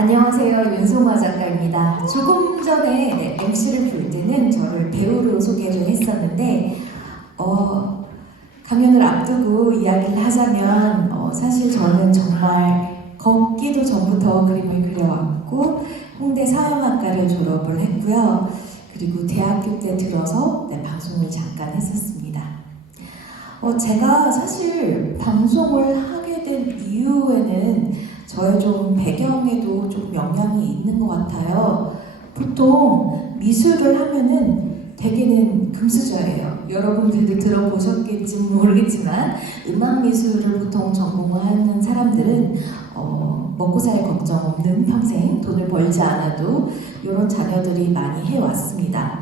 안녕하세요. 윤송화 작가입니다. 조금 전에 MC를 부를 때는 저를 배우로 소개를 했었는데 강연을 앞두고 이야기를 하자면 사실 저는 정말 걷기도 전부터 그림을 그려왔고 홍대 서양학과를 졸업을 했고요. 그리고 대학교 때 들어서 방송을 잠깐 했었습니다. 제가 사실 방송을 하게 된 이유에는 저의 좀 배경에도 좀 영향이 있는 것 같아요. 보통 미술을 하면은 대개는 금수저예요. 여러분들도 들어보셨겠지 모르겠지만 음악 미술을 보통 전공하는 사람들은 먹고 살 걱정 없는 평생 돈을 벌지 않아도 이런 자녀들이 많이 해왔습니다.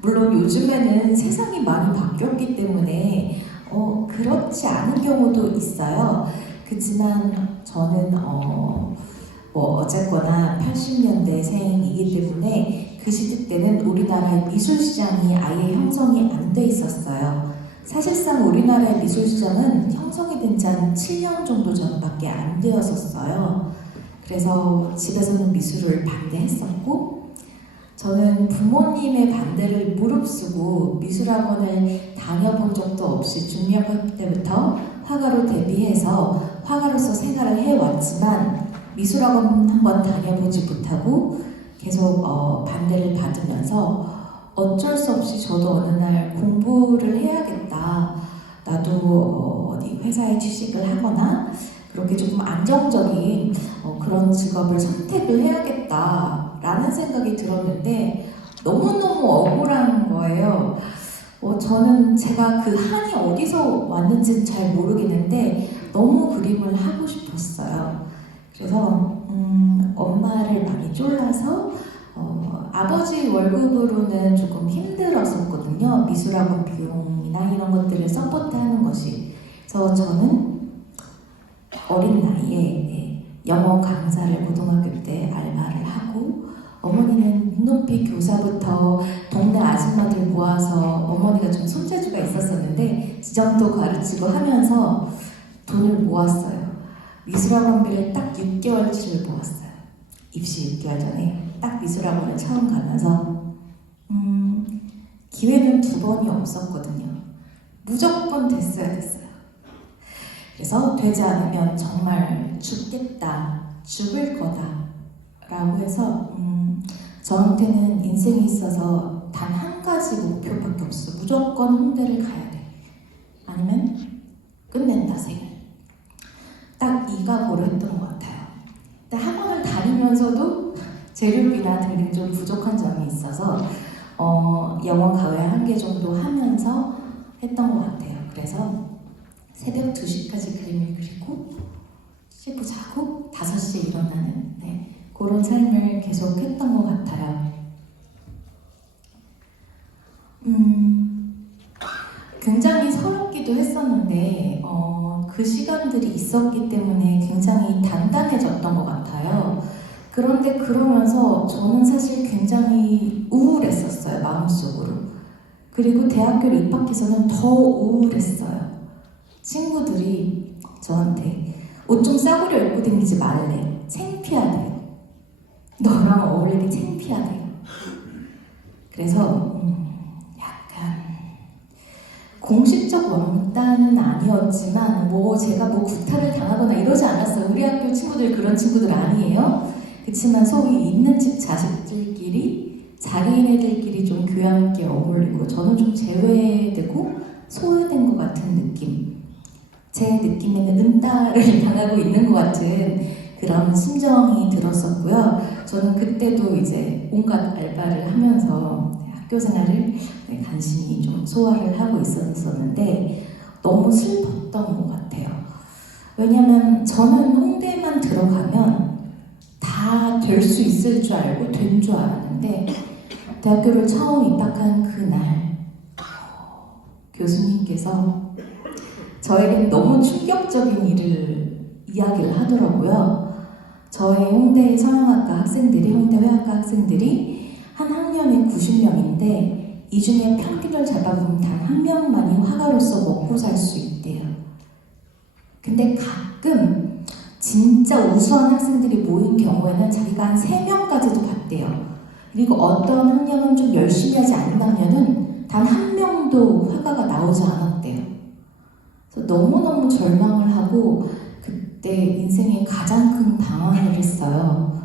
물론 요즘에는 세상이 많이 바뀌었기 때문에 그렇지 않은 경우도 있어요. 그렇지만 저는 어쨌거나 80년대생이기 때문에 그 시대 때는 우리나라의 미술 시장이 아예 형성이 안 돼 있었어요. 사실상 우리나라의 미술 시장은 형성이 된 지 한 7년 정도 전밖에 안 되었었어요. 그래서 집에서는 미술을 반대했었고 저는 부모님의 반대를 무릅쓰고 미술학원을 다녀본 적도 없이 중학교 때부터 화가로 데뷔해서 화가로서 생활을 해왔지만 미술학원 한번 다녀보지 못하고 계속 반대를 받으면서 어쩔 수 없이 저도 어느 날 공부를 해야겠다. 나도 어디 회사에 취직을 하거나 그렇게 조금 안정적인 그런 직업을 선택을 해야겠다라는 생각이 들었는데 너무너무 억울한 거예요. 저는 제가 그 한이 어디서 왔는지는 잘 모르겠는데 너무 그림을 하고 싶었어요. 그래서 엄마를 많이 졸라서 아버지 월급으로는 조금 힘들었었거든요. 미술학원 비용이나 이런 것들을 서포트하는 것이. 그래서 저는 어린 나이에 영어 강사를 고등학교 때 알바를 하고 어머니는 눈높이 교사부터 동네 아줌마들 모아서 어머니가 좀 손재주가 있었었는데 지점도 가르치고 하면서 돈을 모았어요. 미술학원비를 딱 6개월치를 모았어요. 입시 6개월 전에 딱 미술학원을 처음 가면서 기회는 2번이 없었거든요. 무조건 됐어야 됐어요. 그래서 되지 않으면 정말 죽겠다, 죽을 거다 라고 해서 저한테는 인생에 있어서 단 한 가지 목표밖에 없어. 무조건 홍대를 가야 돼. 아니면 끝낸다, 생을. 딱 이 각오로 했던 것 같아요. 근데 학원을 다니면서도 재료비나 등등 좀 부족한 점이 있어서 영어 과외 1개 정도 하면서 했던 것 같아요. 그래서 새벽 2시까지 그림을 그리고 씻고 자고 5시에 일어나는 그런 삶을 계속 했던 것 같아요. 굉장히 서럽기도 했었는데 그 시간들이 있었기 때문에 굉장히 단단해졌던 것 같아요. 그런데 그러면서 저는 사실 굉장히 우울했었어요, 마음속으로. 그리고 대학교를 입학해서는 더 우울했어요. 친구들이 저한테 옷 좀 싸구려 입고 다니지 말래. 창피하대요. 너랑 어울리기 창피하대요. 그래서 약간 공식적 왕따는 아니었지만 제가 구타를 당하거나 이러지 않았어요. 우리 학교 친구들 그런 친구들 아니에요. 그렇지만 소위 있는 집 자식들끼리 자기네들끼리 좀 교양 있게 어울리고 저는 좀 제외되고 소외된 것 같은 느낌. 제 느낌에는 은따를 당하고 있는 것 같은 그런 심정이 들었었고요. 저는 그때도 이제 온갖 알바를 하면서 학교 생활을 간신히 좀 소화를 하고 있었는데 너무 슬펐던 것 같아요. 왜냐면 저는 홍대만 들어가면 다 될 수 있을 줄 알고 된 줄 알았는데 대학교를 처음 입학한 그날 교수님께서 저에겐 너무 충격적인 이야기를 하더라고요. 저희 홍대 서양학과 학생들이, 홍대 회화과 학생들이 한 학년에 90명인데 이 중에 평균을 잡아보면 단 1명만이 화가로서 먹고 살 수 있대요. 근데 가끔 진짜 우수한 학생들이 모인 경우에는 자기가 한 3명까지도 봤대요. 그리고 어떤 학년은 좀 열심히 하지 않는다면은 단 한 명도 화가가 나오지 않았대요. 그래서 너무너무 절망을 하고 그때 인생의 가장 큰 방황을 했어요.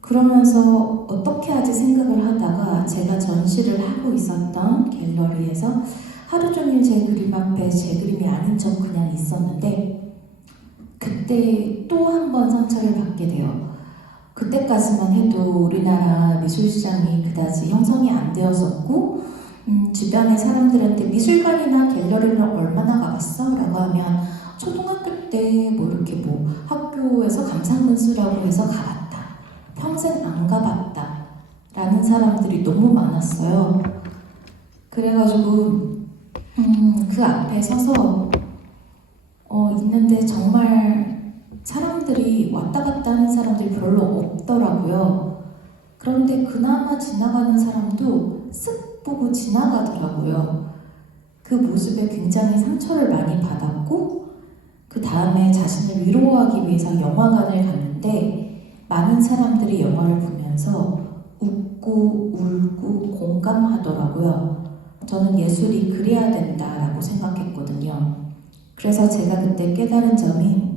그러면서 어떻게 하지 생각을 하다가 제가 전시를 하고 있었던 갤러리에서 하루 종일 제 그림 앞에 제 그림이 아닌 척 그냥 있었는데 그때 또 한 번 상처를 받게 돼요. 그때까지만 해도 우리나라 미술시장이 그다지 형성이 안 되었었고 주변의 사람들한테 미술관이나 갤러리를 얼마나 가봤어? 라고 하면 초등학교 때 뭐 이렇게 뭐 학교에서 감상문 쓰라고 해서 가봤다. 평생 안 가봤다. 라는 사람들이 너무 많았어요. 그래가지고 그 앞에 서서 있는데 정말 사람들이 왔다 갔다 하는 사람들이 별로 없더라고요. 그런데 그나마 지나가는 사람도 쓱 보고 지나가더라고요. 그 모습에 굉장히 상처를 많이 받았고 그 다음에 자신을 위로하기 위해서 영화관을 갔는데 많은 사람들이 영화를 보면서 웃고 울고 공감하더라고요. 저는 예술이 그래야 된다라고 생각했거든요. 그래서 제가 그때 깨달은 점이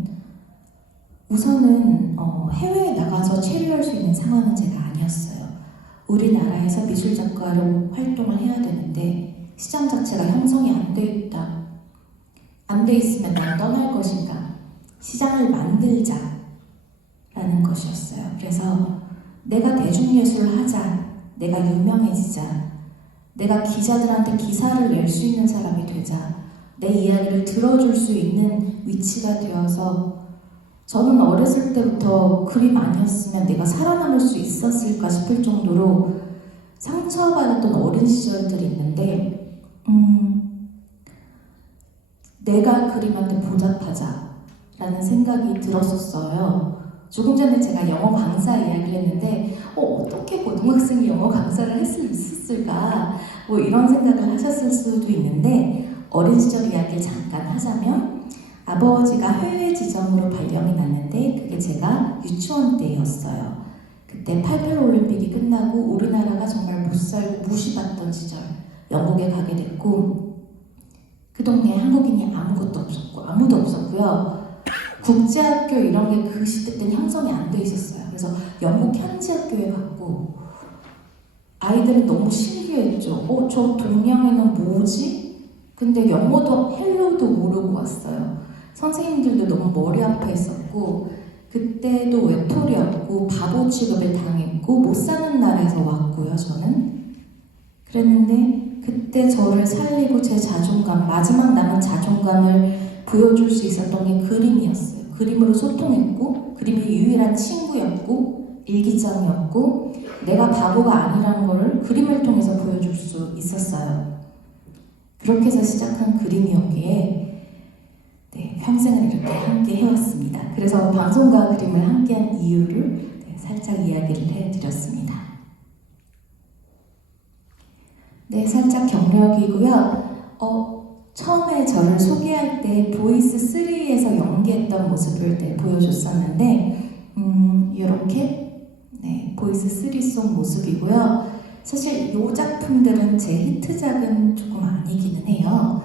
우선은 해외에 나가서 체류할 수 있는 상황은 제가 아니었어요. 우리나라에서 미술작가로 활동을 해야 되는데 시장 자체가 형성이 안 돼 있다. 안 돼 있으면 난 떠날 것인가. 시장을 만들자 라는 것이었어요. 그래서 내가 대중예술을 하자. 내가 유명해지자. 내가 기자들한테 기사를 낼 수 있는 사람이 되자. 내 이야기를 들어줄 수 있는 위치가 되어서 저는 어렸을 때부터 그림 아니었으면 내가 살아남을 수 있었을까 싶을 정도로 상처받았던 어린 시절들이 있는데 내가 그림한테 보답하자라는 생각이 들었었어요. 조금 전에 제가 영어 강사 이야기를 했는데 어떻게 고등학생이 영어 강사를 할 수 있었을까 뭐 이런 생각을 하셨을 수도 있는데 어린 시절 이야기를 잠깐 하자면 아버지가 해외 지점으로 발령이 났는데 그게 제가 유치원 때였어요. 그때 88 올림픽이 끝나고 우리나라가 정말 못살고 무시받던 시절 영국에 가게 됐고 그 동네에 한국인이 아무도 없었고요. 국제학교 이런 게 그 시대 때는 형성이 안 돼 있었어요. 그래서 영국 현지 학교에 갔고 아이들은 너무 신기했죠. 저 동양에는 뭐지? 근데 영어도 헬로우도 모르고 왔어요. 선생님들도 너무 머리 아파했었고 그때도 외톨이였고 바보 취급을 당했고 못 사는 나라에서 왔고요. 저는 그랬는데 그때 저를 살리고 제 자존감, 마지막 남은 자존감을 보여줄 수 있었던 게 그림이었어요. 그림으로 소통했고 그림이 유일한 친구였고 일기장이었고 내가 바보가 아니라는 것을 그림을 통해서 보여줄 수 있었어요. 그렇게 해서 시작한 그림이었기에 평생을 이렇게 함께 해왔습니다. 그래서 방송과 그림을 함께한 이유를 살짝 이야기를 해드렸습니다. 살짝 경력이고요. 처음에 저를 소개할 때 보이스 3에서 연기했던 모습을 보여줬었는데 이렇게 보이스 3 속 모습이고요. 사실 이 작품들은 제 히트작은 조금 아니기는 해요.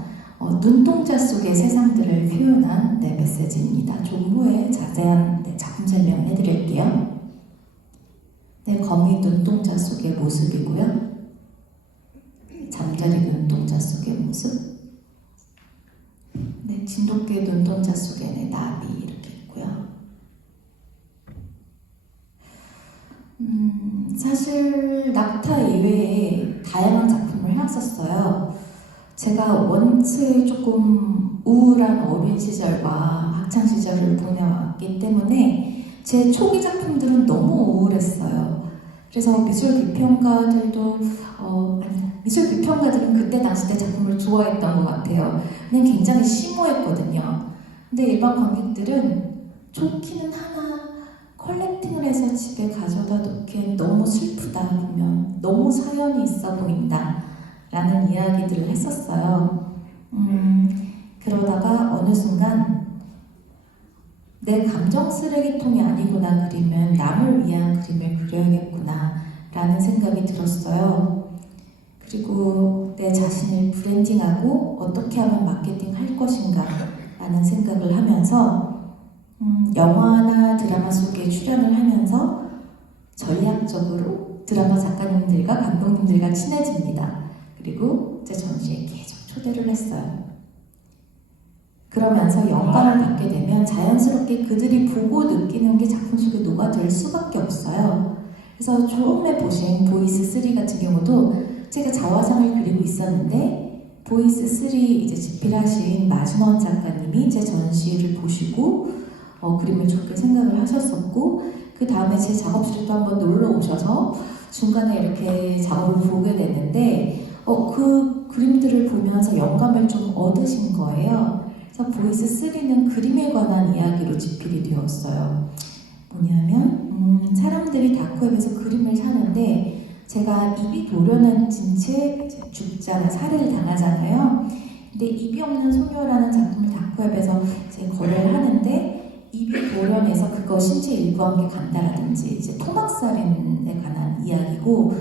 눈동자 속의 세상들을 표현한 메시지입니다. 좀 후에 자세한 작품 설명을 해드릴게요. 거미 눈동자 속의 모습이고요. 잠자리 눈동자 속의 모습. 진돗개 눈동자 속에 나비 이렇게 있고요. 사실 낙타 이외에 다양한 작품을 해왔었어요. 제가 원체 조금 우울한 어린 시절과 학창 시절을 보내왔기 때문에 제 초기 작품들은 너무 우울했어요. 그래서 미술 비평가들은 그때 당시 때 작품을 좋아했던 것 같아요. 그냥 굉장히 심오했거든요. 근데 일반 관객들은 좋기는 하나 컬렉팅을 해서 집에 가져다 놓기엔 너무 슬프다 보면 너무 사연이 있어 보인다 라는 이야기들을 했었어요. 그러다가 어느 순간 내 감정 쓰레기통이 아니구나, 그림은 남을 위한 그림을 그려야겠구나 라는 생각이 들었어요. 그리고 내 자신을 브랜딩하고 어떻게 하면 마케팅 할 것인가 라는 생각을 하면서 영화나 드라마 속에 출연을 하면서 전략적으로 드라마 작가님들과 감독님들과 친해집니다. 그리고 제 전시에 계속 초대를 했어요. 그러면서 영감을 받게 되면 자연스럽게 그들이 보고 느끼는 게 작품 속에 녹아들 수밖에 없어요. 그래서 처음에 보신 보이스3 같은 경우도 제가 자화상을 그리고 있었는데 보이스3 이제 집필하신 마지막 작가님이 제 전시를 보시고 그림을 좋게 생각을 하셨었고, 그 다음에 제 작업실도 한번 놀러 오셔서 중간에 이렇게 작업을 보게 됐는데 그 그림들을 보면서 영감을 좀 얻으신 거예요. 그래서 보이스3는 그림에 관한 이야기로 집필이 되었어요. 뭐냐면 사람들이 다크웹에서 그림을 사는데 제가 입이 도련해진 채 죽잖아요. 살해를 당하잖아요. 근데 입이 없는 소녀라는 작품을 다크웹에서 이제 거래를 하는데 입이 도련해서 그거 신체 일부와 함께 간다라든지 이제 토막살인에 관한 이야기고,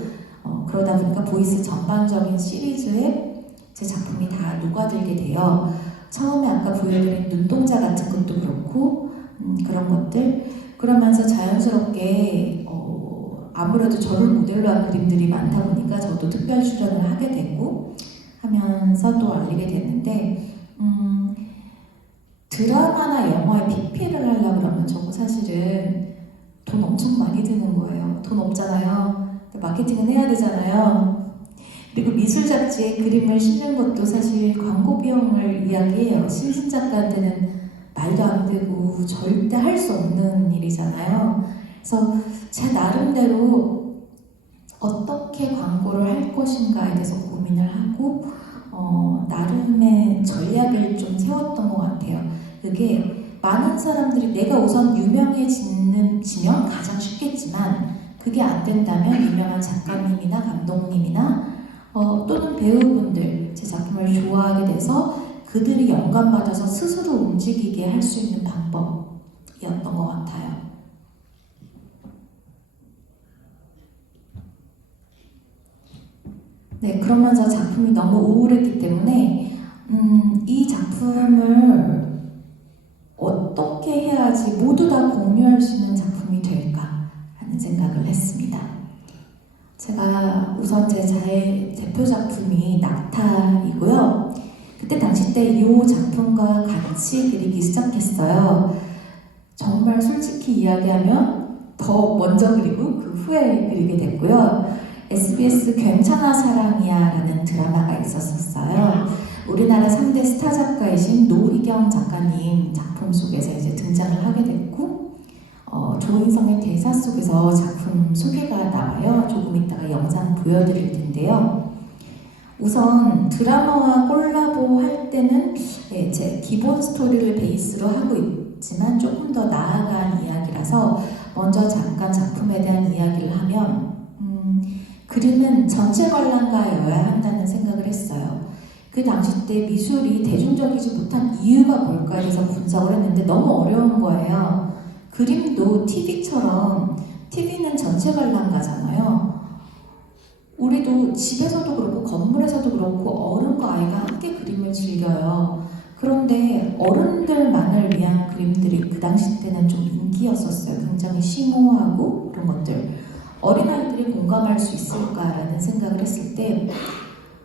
그러다 보니까 보이스 전반적인 시리즈에 제 작품이 다 녹아들게 돼요. 처음에 아까 보여드린 눈동자 같은 것도 그렇고 그런 것들, 그러면서 자연스럽게 아무래도 저를 모델로 한 그림들이 많다 보니까 저도 특별 출연을 하게 되고 하면서 또 알리게 됐는데, 드라마나 영화에 PPL을 하려고 그러면 저거 사실은 돈 엄청 많이 드는 거예요. 돈 없잖아요. 마케팅은 해야 되잖아요. 그리고 미술 잡지에 그림을 실는 것도 사실 광고 비용을 이야기해요. 신진 작가한테는 말도 안 되고 절대 할 수 없는 일이잖아요. 그래서 제 나름대로 어떻게 광고를 할 것인가에 대해서 고민을 하고 나름의 전략을 좀 세웠던 것 같아요. 그게 많은 사람들이 내가 우선 유명해지면 가장 쉽겠지만 그게 안 된다면 유명한 작가님이나 감독님이나 또는 배우분들 제 작품을 좋아하게 돼서 그들이 영감받아서 스스로 움직이게 할 수 있는 방법이었던 것 같아요. 네, 그러면서 작품이 너무 우울했기 때문에 이 작품을 어떻게 해야지 모두 다 공유할 수 있는 작품이 될까 하는 생각을 했습니다. 제가 우선 제 대표 작품이 낙타이고요. 그때 당시 때 이 작품과 같이 그리기 시작했어요. 정말 솔직히 이야기하면 더 먼저 그리고 그 후에 그리게 됐고요. SBS 괜찮아 사랑이야 라는 드라마가 있었어요. 우리나라 3대 스타 작가이신 노희경 작가님 작품 속에서 이제 등장을 하게 됐고, 조인성의 대사 속에서 작품 소개가 나와요. 조금 이따가 영상 보여드릴 텐데요. 우선 드라마와 콜라보 할 때는 제 기본 스토리를 베이스로 하고 있지만 조금 더 나아간 이야기라서 먼저 잠깐 작품에 대한 이야기를 하면 그림은 전체 관람가여야 한다는 생각을 했어요. 그 당시 때 미술이 대중적이지 못한 이유가 뭘까에 대해서 분석을 했는데 너무 어려운 거예요. 그림도 TV처럼 TV는 전체 관람가잖아요. 우리도 집에서도 그렇고 건물에서도 그렇고 어른과 아이가 함께 그림을 즐겨요. 그런데 어른들만을 위한 그림들이 그 당시 때는 좀 인기였었어요. 굉장히 심오하고 그런 것들. 어린아이들이 공감할 수 있을까라는 생각을 했을 때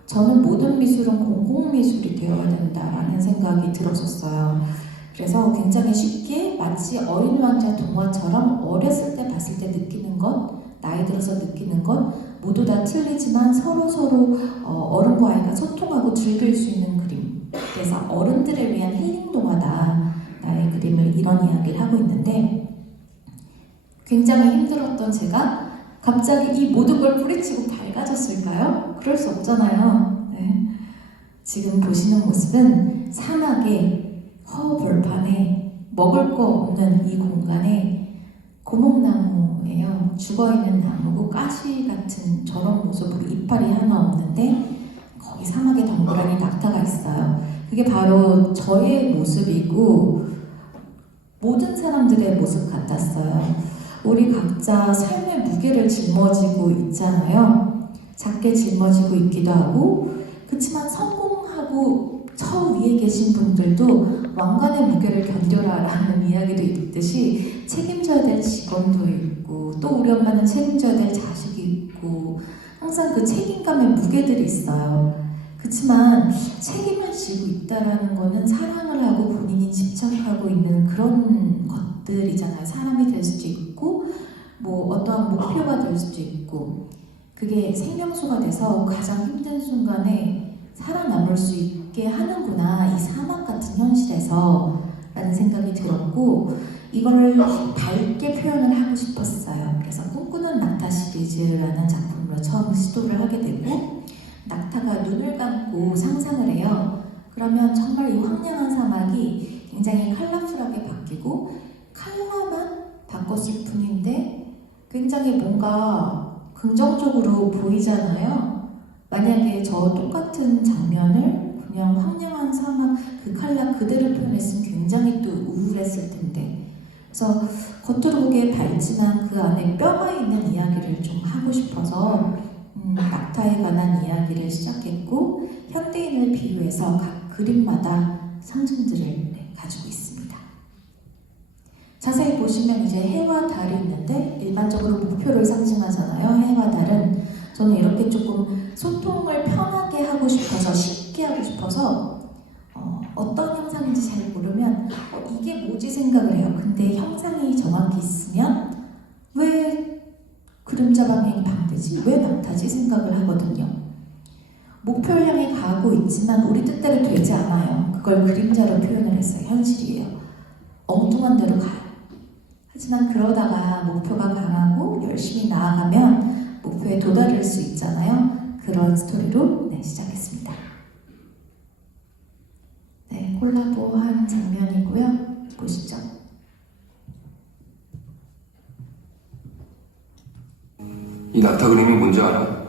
저는 모든 미술은 공공미술이 되어야 된다라는 생각이 들었었어요. 그래서 굉장히 쉽게 마치 어린 왕자 동화처럼 어렸을 때 봤을 때 느끼는 것, 나이 들어서 느끼는 것 모두 다 틀리지만 서로 어른과 아이가 소통하고 즐길 수 있는 그림. 그래서 어른들을 위한 힐링 동화다. 나의 그림을 이런 이야기를 하고 있는데 굉장히 힘들었던 제가 갑자기 이 모든 걸 뿌리치고 밝아졌을까요? 그럴 수 없잖아요. 네. 지금 보시는 모습은 사막의 허벌판에 먹을 거 없는 이 공간에 고목나무예요. 죽어있는 나무고 가시 같은 저런 모습으로 이파리 하나 없는데 거기 사막에 덩그러니 낙타가 있어요. 그게 바로 저의 모습이고 모든 사람들의 모습 같았어요. 우리 각자 삶의 무게를 짊어지고 있잖아요. 작게 짊어지고 있기도 하고, 그렇지만 성공하고 저 위에 계신 분들도 왕관의 무게를 견뎌라라는 이야기도 있듯이 책임져야 될 직원도 있고, 또 우리 엄마는 책임져야 될 자식이 있고, 항상 그 책임감의 무게들이 있어요. 그렇지만 책임을 지고 있다라는 거는 사랑을 하고 본인이 집착하고 있는 그런 것들이잖아요. 사람이 될 수도 있고 뭐 어떠한 목표가 될 수도 있고, 그게 생명수가 돼서 가장 힘든 순간에 살아남을 수 있게 하는구나, 이 사막 같은 현실에서 라는 생각이 들었고, 이걸 밝게 표현을 하고 싶었어요. 그래서 꿈꾸는 낙타 시리즈라는 작품으로 처음 시도를 하게 되고, 낙타가 눈을 감고 상상을 해요. 그러면 정말 이 황량한 사막이 굉장히 컬러풀하게 바뀌고, 컬러만 바꿨을 뿐인데 굉장히 뭔가 긍정적으로 보이잖아요. 만약에 저 똑같은 장면을 그냥 황량한 사막 그 컬러 그대로 표현했으면 굉장히 또 우울했을 텐데, 그래서 겉으로 보기에 밝지만 그 안에 뼈가 있는 이야기를 좀 하고 싶어서 낙타에 관한 이야기를 시작했고, 현대인을 비유해서 각 그림마다 상징들을 가지고 있습니다. 자세히 보시면 이제 해와 달이 있는데, 일반적으로 목표를 상징하잖아요. 해와 달은 저는 이렇게 조금 소통을 편하게 하고 싶어서, 쉽게 하고 싶어서 어떤 형상인지 잘 모르면 이게 뭐지 생각을 해요. 근데 형상이 정확히 있으면 왜 그림자 방향이 반대지? 왜 낙타지? 생각을 하거든요. 목표를 향해 가고 있지만 우리 뜻대로 되지 않아요. 그걸 그림자로 표현을 했어요. 현실이에요. 엉뚱한 데로 가요. 하지만 그러다가 목표가 강하고 열심히 나아가면 목표에 도달할 수 있잖아요. 그런 스토리로 시작했습니다. 네, 콜라보한 장면이고요. 보시죠. 이 낙타 그림이 뭔지 알아?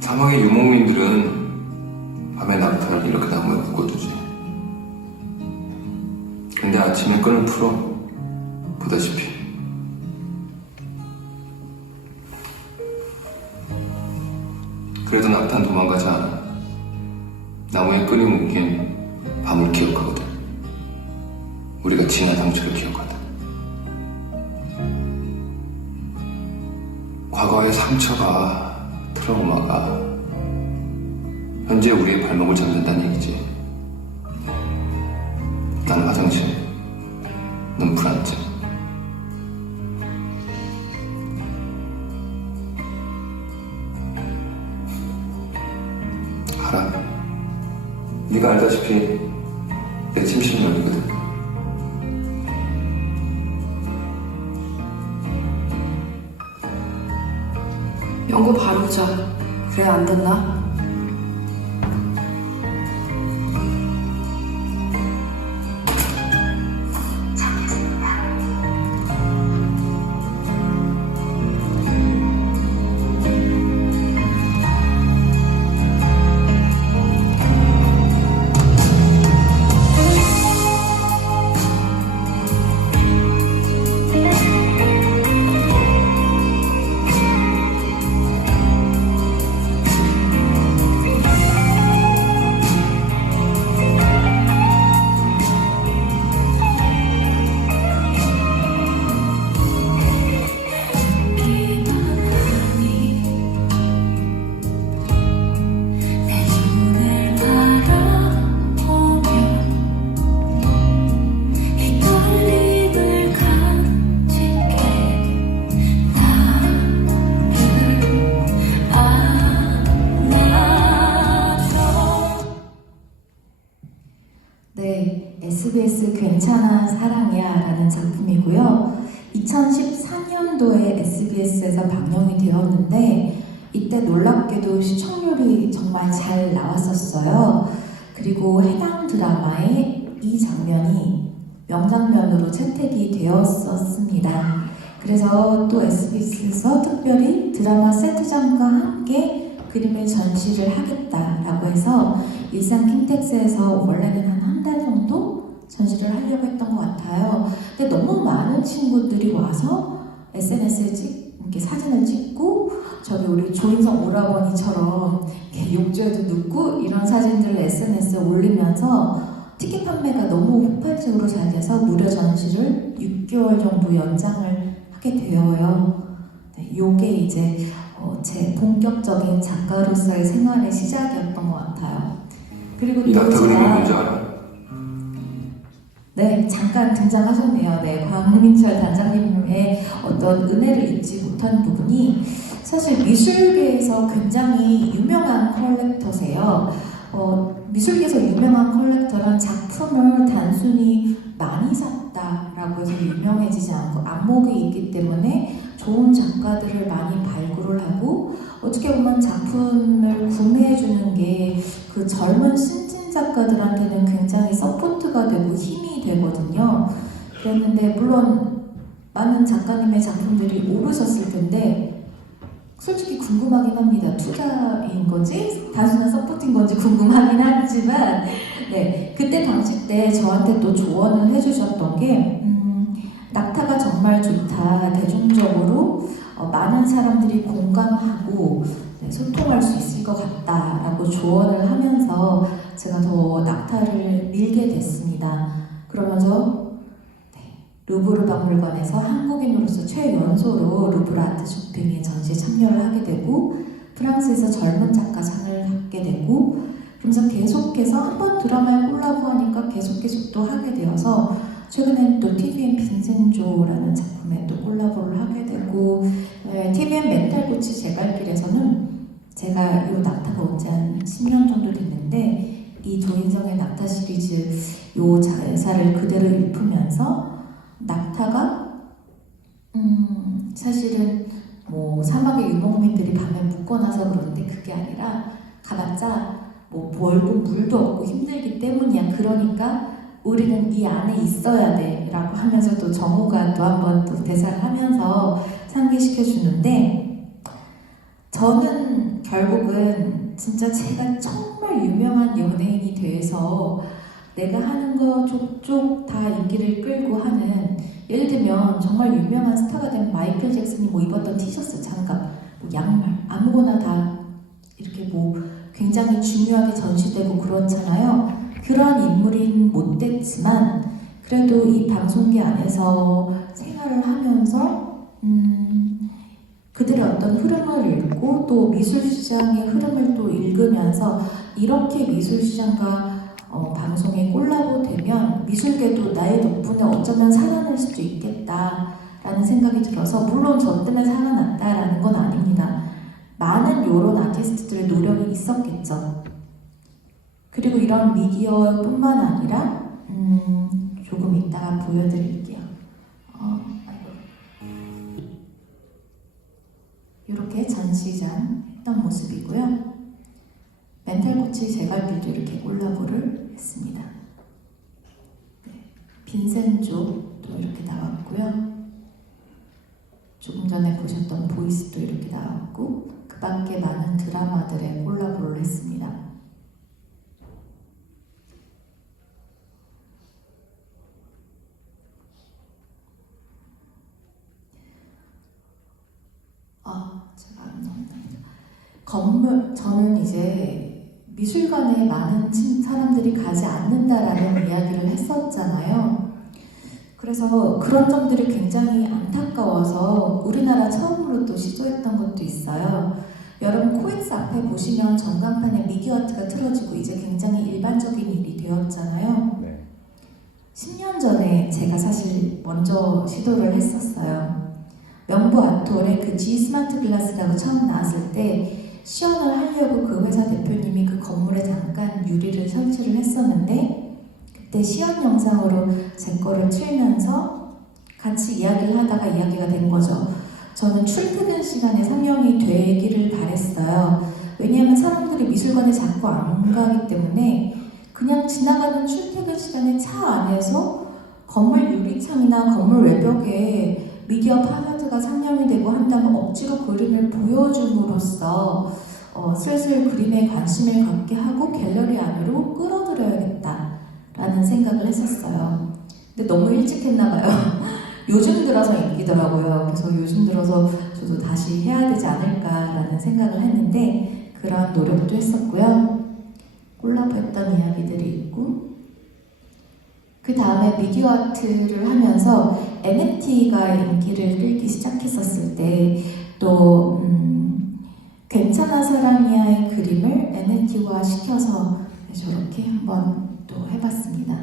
사막의 유목민들은 밤에 낙타를 이렇게 나무에 묶어두지. 근데 아침에 끈을 풀어. 보다시피 그래도 낙타는 도망가지 않아. 나무에 끈이 묶인 밤을 기억하거든. 우리가 지난 상처를 기억하든. 과거의 상처가, 트라우마가 현재 우리의 발목을 잡는다는 얘기지. 나는 화장실, 넌 불안증. 알아. 네가 알다시피 내 침실은 여기거든. 연고 바르자. 그래 안 됐나? 네, SBS 괜찮아 사랑이야 라는 작품이고요. 2014년도에 SBS에서 방영이 되었는데, 이때 놀랍게도 시청률이 정말 잘 나왔었어요. 그리고 해당 드라마의 이 장면이 명장면으로 채택이 되었었습니다. 그래서 또 SBS에서 특별히 드라마 세트장과 함께 그림을 전시를 하겠다라고 해서 일산 킨텍스에서 원래는 한 달 정도 전시를 하려고 했던 것 같아요. 근데 너무 많은 친구들이 와서 SNS에 이렇게 사진을 찍고 저기 우리 조인성 오라버니처럼 이렇게 욕조에도 눕고 이런 사진들을 SNS에 올리면서 티켓 판매가 너무 폭발적으로 잘 돼서 무료 전시를 6개월 정도 연장을 하게 되어요. 네, 요게 이제 제 본격적인 작가로서의 생활의 시작이었던 것 같아요. 그리고 이 또 낙타 그림이 제가 뭔지 알아? 네, 잠깐 등장하셨네요. 네, 광민철 단장님의 어떤 은혜를 잊지 못하는 부분이 사실 미술계에서 굉장히 유명한 컬렉터세요. 미술계에서 유명한 컬렉터란 작품을 단순히 많이 샀다라고 해서 유명해지지 않고 안목이 있기 때문에 좋은 작가들을 많이 발굴을 하고 어떻게 보면 작품을 구매해주는 게 그 젊은 신진 작가들한테는 굉장히 서포트가 되고 힘이 되거든요. 그랬는데 물론 많은 작가님의 작품들이 오르셨을 텐데 솔직히 궁금하긴 합니다. 투자인 건지 단순한 서포트인 건지 궁금하긴 하지만 네, 그때 당시 때 저한테 또 조언을 해주셨던 게 낙타가 정말 좋다. 대중적으로 많은 사람들이 공감하고 네, 소통할 수 있을 것 같다라고 조언을 하면서 제가 더 낙타를 밀게 됐습니다. 그러면서 루브르 박물관에서 한국인으로서 최연소로 루브르 아트 쇼핑의 전시에 참여를 하게 되고 프랑스에서 젊은 작가상을 받게 되고 그러면서 계속해서 한 번 드라마에 콜라보하니까 계속 또 하게 되어서 최근엔 또 TVN 빈센조라는 작품에 또 콜라보를 하게 되고 TVN 멘탈코치 제갈길에서는 제가 이 낙타가 온 지 한 10년 정도 됐는데 이 조인성의 낙타 시리즈 요 자사를 그대로 읊으면서 낙타가 사실은 뭐 사막의 유목민들이 밤에 묶어놔서 그러는데 그게 아니라 가봤자 뭐 멀고 물도 없고 힘들기 때문이야. 그러니까 우리는 이 안에 있어야 돼 라고 하면서 또 정우가 또 한 번 또 대사를 하면서 상기시켜 주는데 저는 결국은 진짜 제가 정말 유명한 연예인이 돼서 내가 하는 거 족족 다 인기를 끌고 하는 예를 들면 정말 유명한 스타가 된 마이클 잭슨이 뭐 입었던 티셔츠, 장갑, 뭐 양말 아무거나 다 이렇게 뭐 굉장히 중요하게 전시되고 그렇잖아요. 그런 인물인 못 됐지만 그래도 이 방송계 안에서 생활을 하면서 그들의 어떤 흐름을 읽고 또 미술시장의 흐름을 또 읽으면서 이렇게 미술시장과 방송이 콜라보 되면 미술계도 나의 덕분에 어쩌면 살아날 수도 있겠다라는 생각이 들어서 물론 저 때문에 살아났다라는 건 아닙니다. 많은 요런 아티스트들의 노력이 있었겠죠. 그리고 이런 미디어뿐만 아니라 조금 이따가 보여드릴게요. 이렇게 전시장 했던 모습이고요. 멘탈코치 제갈길도 이렇게 콜라보를 했습니다. 네, 빈센조도 이렇게 나왔고요. 조금 전에 보셨던 보이스도 이렇게 나왔고 그 밖에 많은 드라마들에 콜라보를 했습니다. 제가 안 나온다. 건물, 저는 이제 미술관에 많은 사람들이 가지 않는다라는 이야기를 했었잖아요. 그래서 그런 점들이 굉장히 안타까워서 우리나라 처음으로 또 시도했던 것도 있어요. 여러분 코엑스 앞에 보시면 전광판에 미디어아트가 틀어지고 이제 굉장히 일반적인 일이 되었잖아요. 네. 10년 전에 제가 사실 먼저 시도를 했었어요. 명보 아톨의 그 G 스마트 글라스라고 처음 나왔을 때 시연을 하려고 그 회사 대표님이 그 건물에 잠깐 유리를 설치를 했었는데 그때 시연 영상으로 제 거를 틀면서 같이 이야기를 하다가 이야기가 된 거죠. 저는 출퇴근 시간에 상영이 되기를 바랬어요. 왜냐하면 사람들이 미술관에 자꾸 안 가기 때문에 그냥 지나가는 출퇴근 시간에 차 안에서 건물 유리창이나 건물 외벽에 미디어 파사드가 상영이 되고 한다면 억지로 그림을 보여줌으로써 슬슬 그림에 관심을 갖게 하고 갤러리 안으로 끌어들여야겠다 라는 생각을 했었어요. 근데 너무 일찍 했나봐요. 요즘 들어서 인기더라고요. 그래서 요즘 들어서 저도 다시 해야 되지 않을까라는 생각을 했는데 그러한 노력도 했었고요. 콜라보했던 이야기들이 있고 그 다음에 미디어 아트를 하면서 NFT가 인기를 끌기 시작했었을 때 또 괜찮아 사랑이야의 그림을 NFT화 시켜서 저렇게 한번 또 해봤습니다.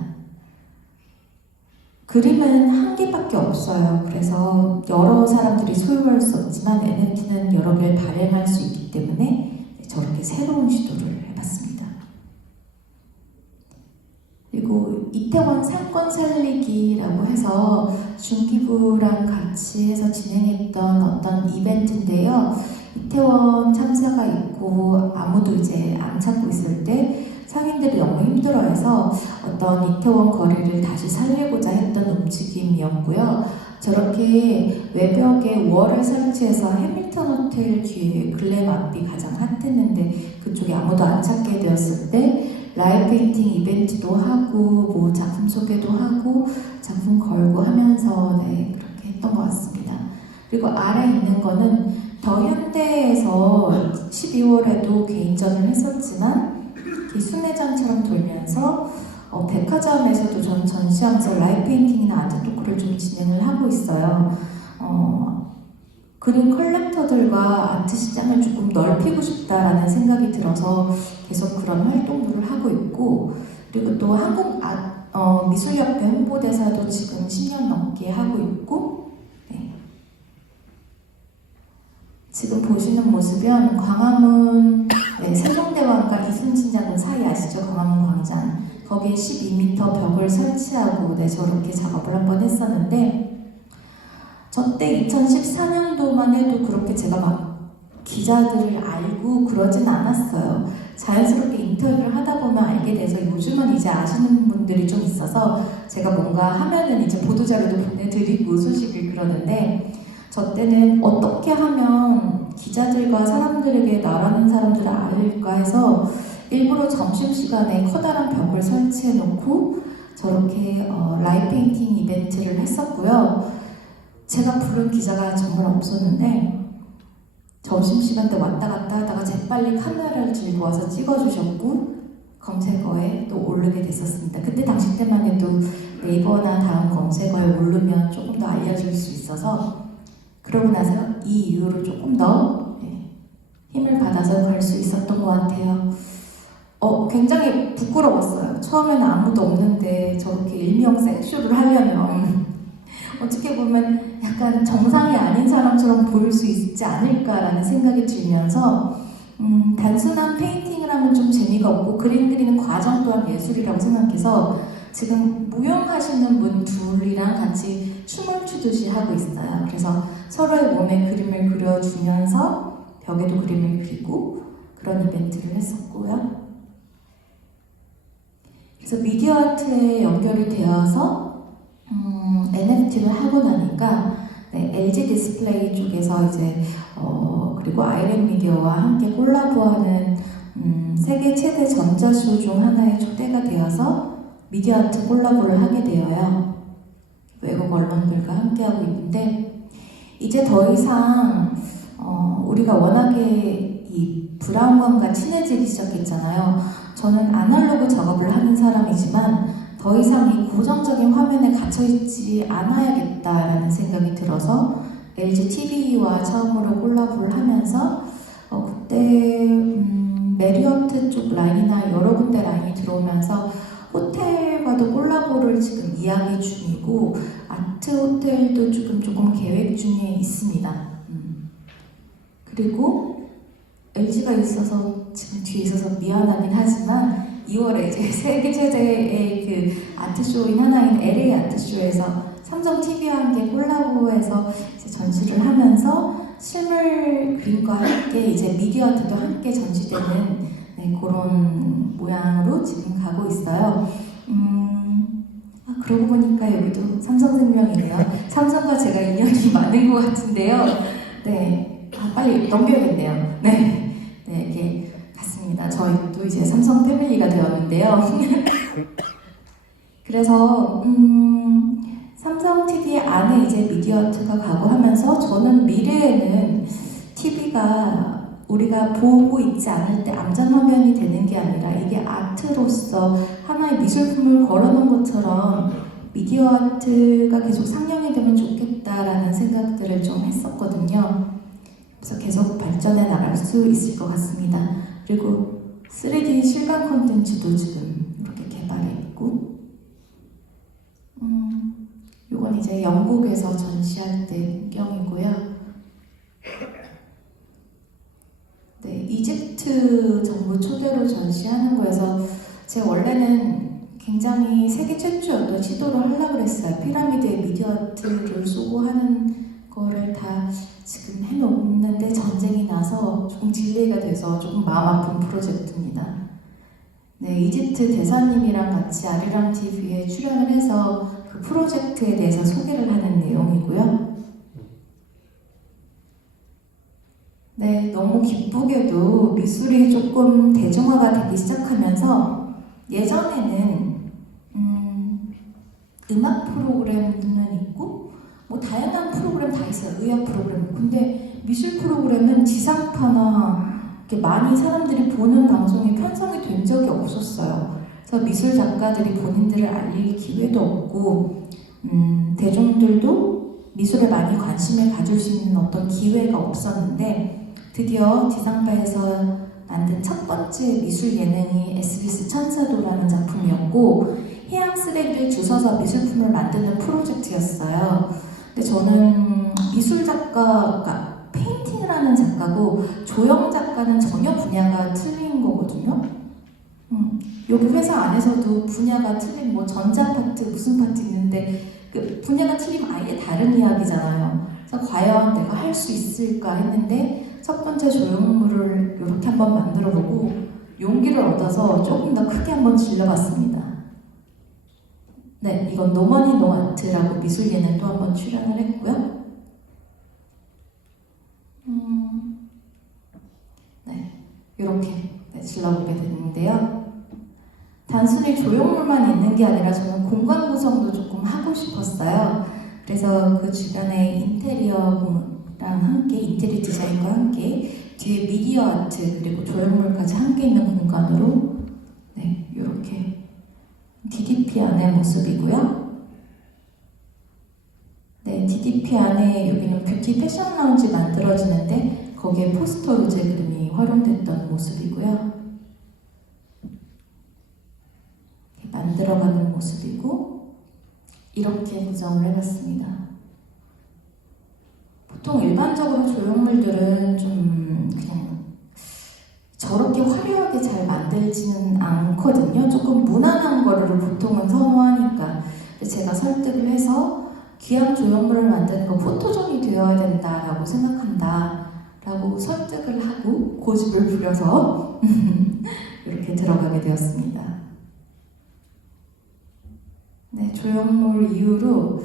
그림은 한 개밖에 없어요. 그래서 여러 사람들이 소유할 수 없지만 NFT는 여러 개를 발행할 수 있기 때문에 저렇게 새로운 시도를 해봤습니다. 그리고 이태원 상권 살리기라고 해서 중기부랑 같이 해서 진행했던 어떤 이벤트인데요. 이태원 참사가 있고 아무도 이제 안 찾고 있을 때 상인들이 너무 힘들어해서 어떤 이태원 거리를 다시 살리고자 했던 움직임이었고요. 저렇게 외벽에 월을 설치해서 해밀턴 호텔 뒤에 글램 앞이 가장 핫했는데 그쪽에 아무도 안 찾게 되었을 때 라이브 페인팅 이벤트도 하고 뭐 작품 소개도 하고 작품 걸고 하면서 그렇게 했던 것 같습니다. 그리고 아래 있는 거는 더 현대에서 12월에도 개인전을 했었지만 순회전처럼 돌면서 백화점에서도 전 전시하면서 라이브 페인팅이나 아트 토크를 좀 진행을 하고 있어요. 그림 컬렉터들과 아트 시장을 조금 넓히고 싶다라는 생각이 들어서 계속 그런 활동들을 하고 있고 그리고 또 한국 미술협회 홍보대사도 지금 10년 넘게 하고 있고 지금 보시는 모습은 광화문 세종대왕과 이순신 장군 사이 아시죠? 광화문 광장 거기에 12m 벽을 설치하고 저렇게 작업을 한번 했었는데 저 때 2014년도만 해도 그렇게 제가 막 기자들을 알고 그러진 않았어요. 자연스럽게 인터뷰를 하다 보면 알게 돼서 요즘은 이제 아시는 분들이 좀 있어서 제가 뭔가 하면은 이제 보도자료도 보내드리고 소식을 그러는데 저 때는 어떻게 하면 기자들과 사람들에게 나라는 사람들을 알릴까 해서 일부러 점심시간에 커다란 벽을 설치해 놓고 저렇게 라이브 페인팅 이벤트를 했었고요. 제가 부른 기자가 정말 없었는데 점심시간 때 왔다 갔다 하다가 재빨리 카메라를 들고 와서 찍어주셨고 검색어에 또 오르게 됐었습니다. 그때 당시 때만 해도 네이버나 다음 검색어에 오르면 조금 더 알려줄 수 있어서 그러고 나서 이 이후로 조금 더 힘을 받아서 갈 수 있었던 것 같아요. 굉장히 부끄러웠어요. 처음에는 아무도 없는데 저렇게 일명 생쇼를 하려면 어떻게 보면 약간 정상이 아닌 사람처럼 보일 수 있지 않을까라는 생각이 들면서 단순한 페인팅을 하면 좀 재미가 없고 그림 그리는 과정 또한 예술이라고 생각해서 지금 무용하시는 분 둘이랑 같이 춤을 추듯이 하고 있어요. 그래서 서로의 몸에 그림을 그려주면서 벽에도 그림을 그리고 그런 이벤트를 했었고요. 그래서 미디어 아트에 연결이 되어서 NFT를 하고 나니까 LG 디스플레이 쪽에서 이제 그리고 아이랜 미디어와 함께 콜라보하는 세계 최대 전자쇼 중 하나에 초대가 되어서 미디어 아트 콜라보를 하게 되어요. 외국 언론들과 함께하고 있는데 이제 더 이상 우리가 워낙에 이 브라운관과 친해지기 시작했잖아요. 저는 아날로그 작업을 하는 사람이지만 더 이상 이 고정적인 화면에 갇혀있지 않아야겠다라는 생각이 들어서 LG TV와 처음으로 콜라보를 하면서 그때 메리어트 쪽 라인이나 여러 군데 라인이 들어오면서 호텔과도 콜라보를 지금 이야기 중이고 아트 호텔도 조금 계획 중에 있습니다. 그리고 LG가 있어서 지금 뒤에 있어서 미안하긴 하지만 2월에 이제 세계 최대의 그 아트쇼인 하나인 LA 아트쇼에서 삼성 TV와 함께 콜라보해서 이제 전시를 하면서 실물 그림과 함께 이제 미디어 아트도 함께 전시되는 그런 모양으로 지금 가고 있어요. 그러고 보니까 여기도 삼성생명이네요. 삼성과 제가 인연이 많은 것 같은데요. 빨리 넘겨야겠네요. 이렇게 갔습니다. 저희도 이제 삼성 패밀리가 되었는데요. 그래서 삼성 TV 안에 이제 미디어 아트가 가고 하면서 저는 미래에는 TV가 우리가 보고 있지 않을 때 암전화면이 되는 게 아니라 이게 아트로서 하나의 미술품을 걸어놓은 것처럼 미디어 아트가 계속 상영이 되면 좋겠다라는 생각들을 좀 했었거든요. 그래서 계속 발전해 나갈 수 있을 것 같습니다. 그리고 3D 실감 콘텐츠도 지금 이렇게 개발해 있고, 이건 이제 영국에서 전시할 때 풍경이고요. 네, 이집트 정부 초대로 전시하는 거여서 제가 원래는 굉장히 세계 최초였던 시도를 하려고 그랬어요. 피라미드에 미디어 아트를 쏘고 하는 거를 다 지금 해놓는데 전쟁이 나서 조금 딜레이가 돼서 조금 마음 아픈 프로젝트입니다. 네, 이집트 대사님이랑 같이 아리랑 TV에 출연을 해서 그 프로젝트에 대해서 소개를 하는 내용이고요. 네, 너무 기쁘게도 미술이 조금 대중화가 되기 시작하면서 예전에는 음악 프로그램은 있고 뭐 다양한 프로그램 다 있어요. 의학 프로그램. 근데 미술 프로그램은 지상파나 이렇게 많이 사람들이 보는 방송이 편성이 된 적이 없었어요. 그래서 미술 작가들이 본인들을 알릴 기회도 없고 대중들도 미술에 많이 관심을 가질 수 있는 어떤 기회가 없었는데 드디어 지상파에서 만든 첫 번째 미술 예능이 SBS 천사도라는 작품이었고 해양 쓰레기를 주워서 미술품을 만드는 프로젝트였어요. 근데 저는 미술 작가가 페인팅을 하는 작가고 조형 작가는 전혀 분야가 틀린 거거든요. 여기 회사 안에서도 분야가 틀린 뭐 전자 파트 무슨 파트 있는데 그 분야가 틀리면 아예 다른 이야기잖아요. 그래서 과연 내가 할 수 있을까 했는데 첫 번째 조형물을 이렇게 한번 만들어보고 용기를 얻어서 조금 더 크게 한번 질러봤습니다. 네, 이건 노머니 노아트라고 미술 예능도 한번 출연을 했고요. 네, 이렇게 질러보게 됐는데요. 단순히 조형물만 있는 게 아니라 저는 공간 구성도 조금 하고 싶었어요. 그래서 그 주변에 인테리어랑 함께, 인테리어 디자인과 함께 뒤에 미디어 아트 그리고 조형물까지 함께 있는 공간으로 네, 이렇게 DDP 안의 모습이고요. 네, DDP 안에 여기는 뷰티 패션 라운지 만들어지는데 거기에 포스터 로제 그림이 활용됐던 모습이고요. 만들어가는 모습이고 이렇게 구성을 해봤습니다. 보통 일반적으로 조형물들은 좀 그냥 저렇게 화려하게 잘 만들지는 않거든요. 조금 무난한 거를 보통은 선호하니까. 제가 설득을 해서 귀한 조형물을 만드는 거 포토존이 되어야 된다라고 생각한다 라고 설득을 하고 고집을 부려서 이렇게 들어가게 되었습니다. 네, 조형물 이후로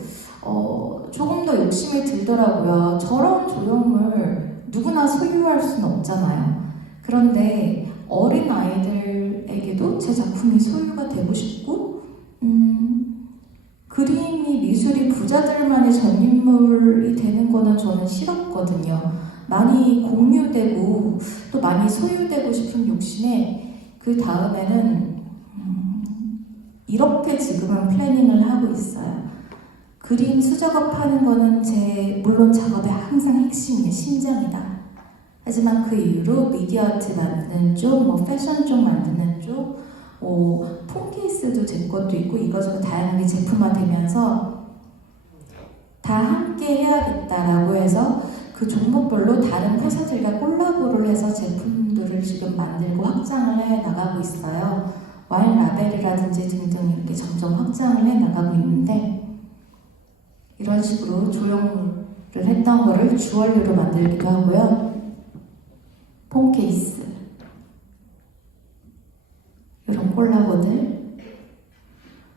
조금 더 욕심이 들더라고요. 저런 조형물 누구나 소유할 수는 없잖아요. 그런데 어린 아이들에게도 제 작품이 소유가 되고 싶고 그림이 미술이 부자들만의 전인물이 되는 거는 저는 싫었거든요. 많이 공유되고 또 많이 소유되고 싶은 욕심에 그 다음에는 이렇게 지금은 플래닝을 하고 있어요. 그림 수작업하는 거는 제 물론 작업의 항상 핵심이에요. 심장이다. 하지만 그 이후로 미디어 아트 만드는 쪽, 뭐 패션 쪽 만드는 쪽, 폰 케이스도 제 것도 있고 이것저것 다양하게 제품화되면서 다 함께 해야겠다라고 해서 그 종목별로 다른 회사들과 콜라보를 해서 제품들을 지금 만들고 확장을 해 나가고 있어요. 와인 라벨이라든지 등등 이렇게 점점 확장을 해 나가고 있는데 이런 식으로 조형물을 했던 거를 주얼리로 만들기도 하고요. 폰 케이스 이런 콜라보들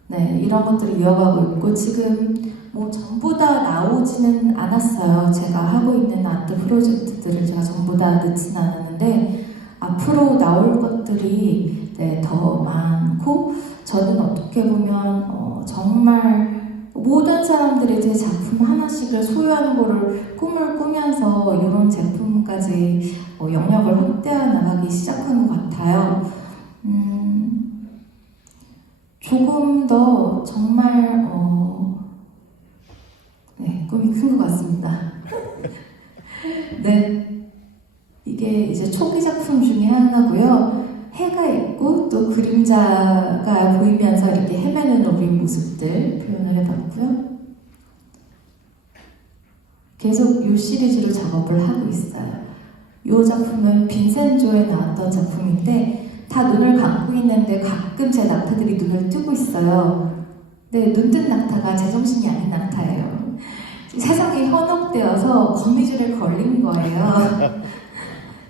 네, 이런 것들을 이어가고 있고 지금 뭐 전부 다 나오지는 않았어요. 제가 하고 있는 아트 프로젝트들을 제가 전부 다 넣지는 않았는데 앞으로 나올 것들이 더 많고 저는 어떻게 보면 정말 모든 사람들이 제 작품 하나씩을 소유하는 거를 꿈을 꾸면서 이런 제품까지 영역을 확대해 나가기 시작한 것 같아요. 조금 더 정말 꿈이 큰 것 같습니다. 네, 이게 이제 초기 작품 중에 하나고요. 해가 있고 또 그림자가 보이면서 이렇게 헤매는 우리 모습들 표현을 해봤고요. 계속 이 시리즈로 작업을 하고 있어요. 이 작품은 빈센조에 나왔던 작품인데 다 눈을 감고 있는데 가끔 제 낙타들이 눈을 뜨고 있어요. 근데 눈뜬 낙타가 제정신이 아닌 낙타예요. 세상에 현혹되어서 거미줄에 걸린 거예요.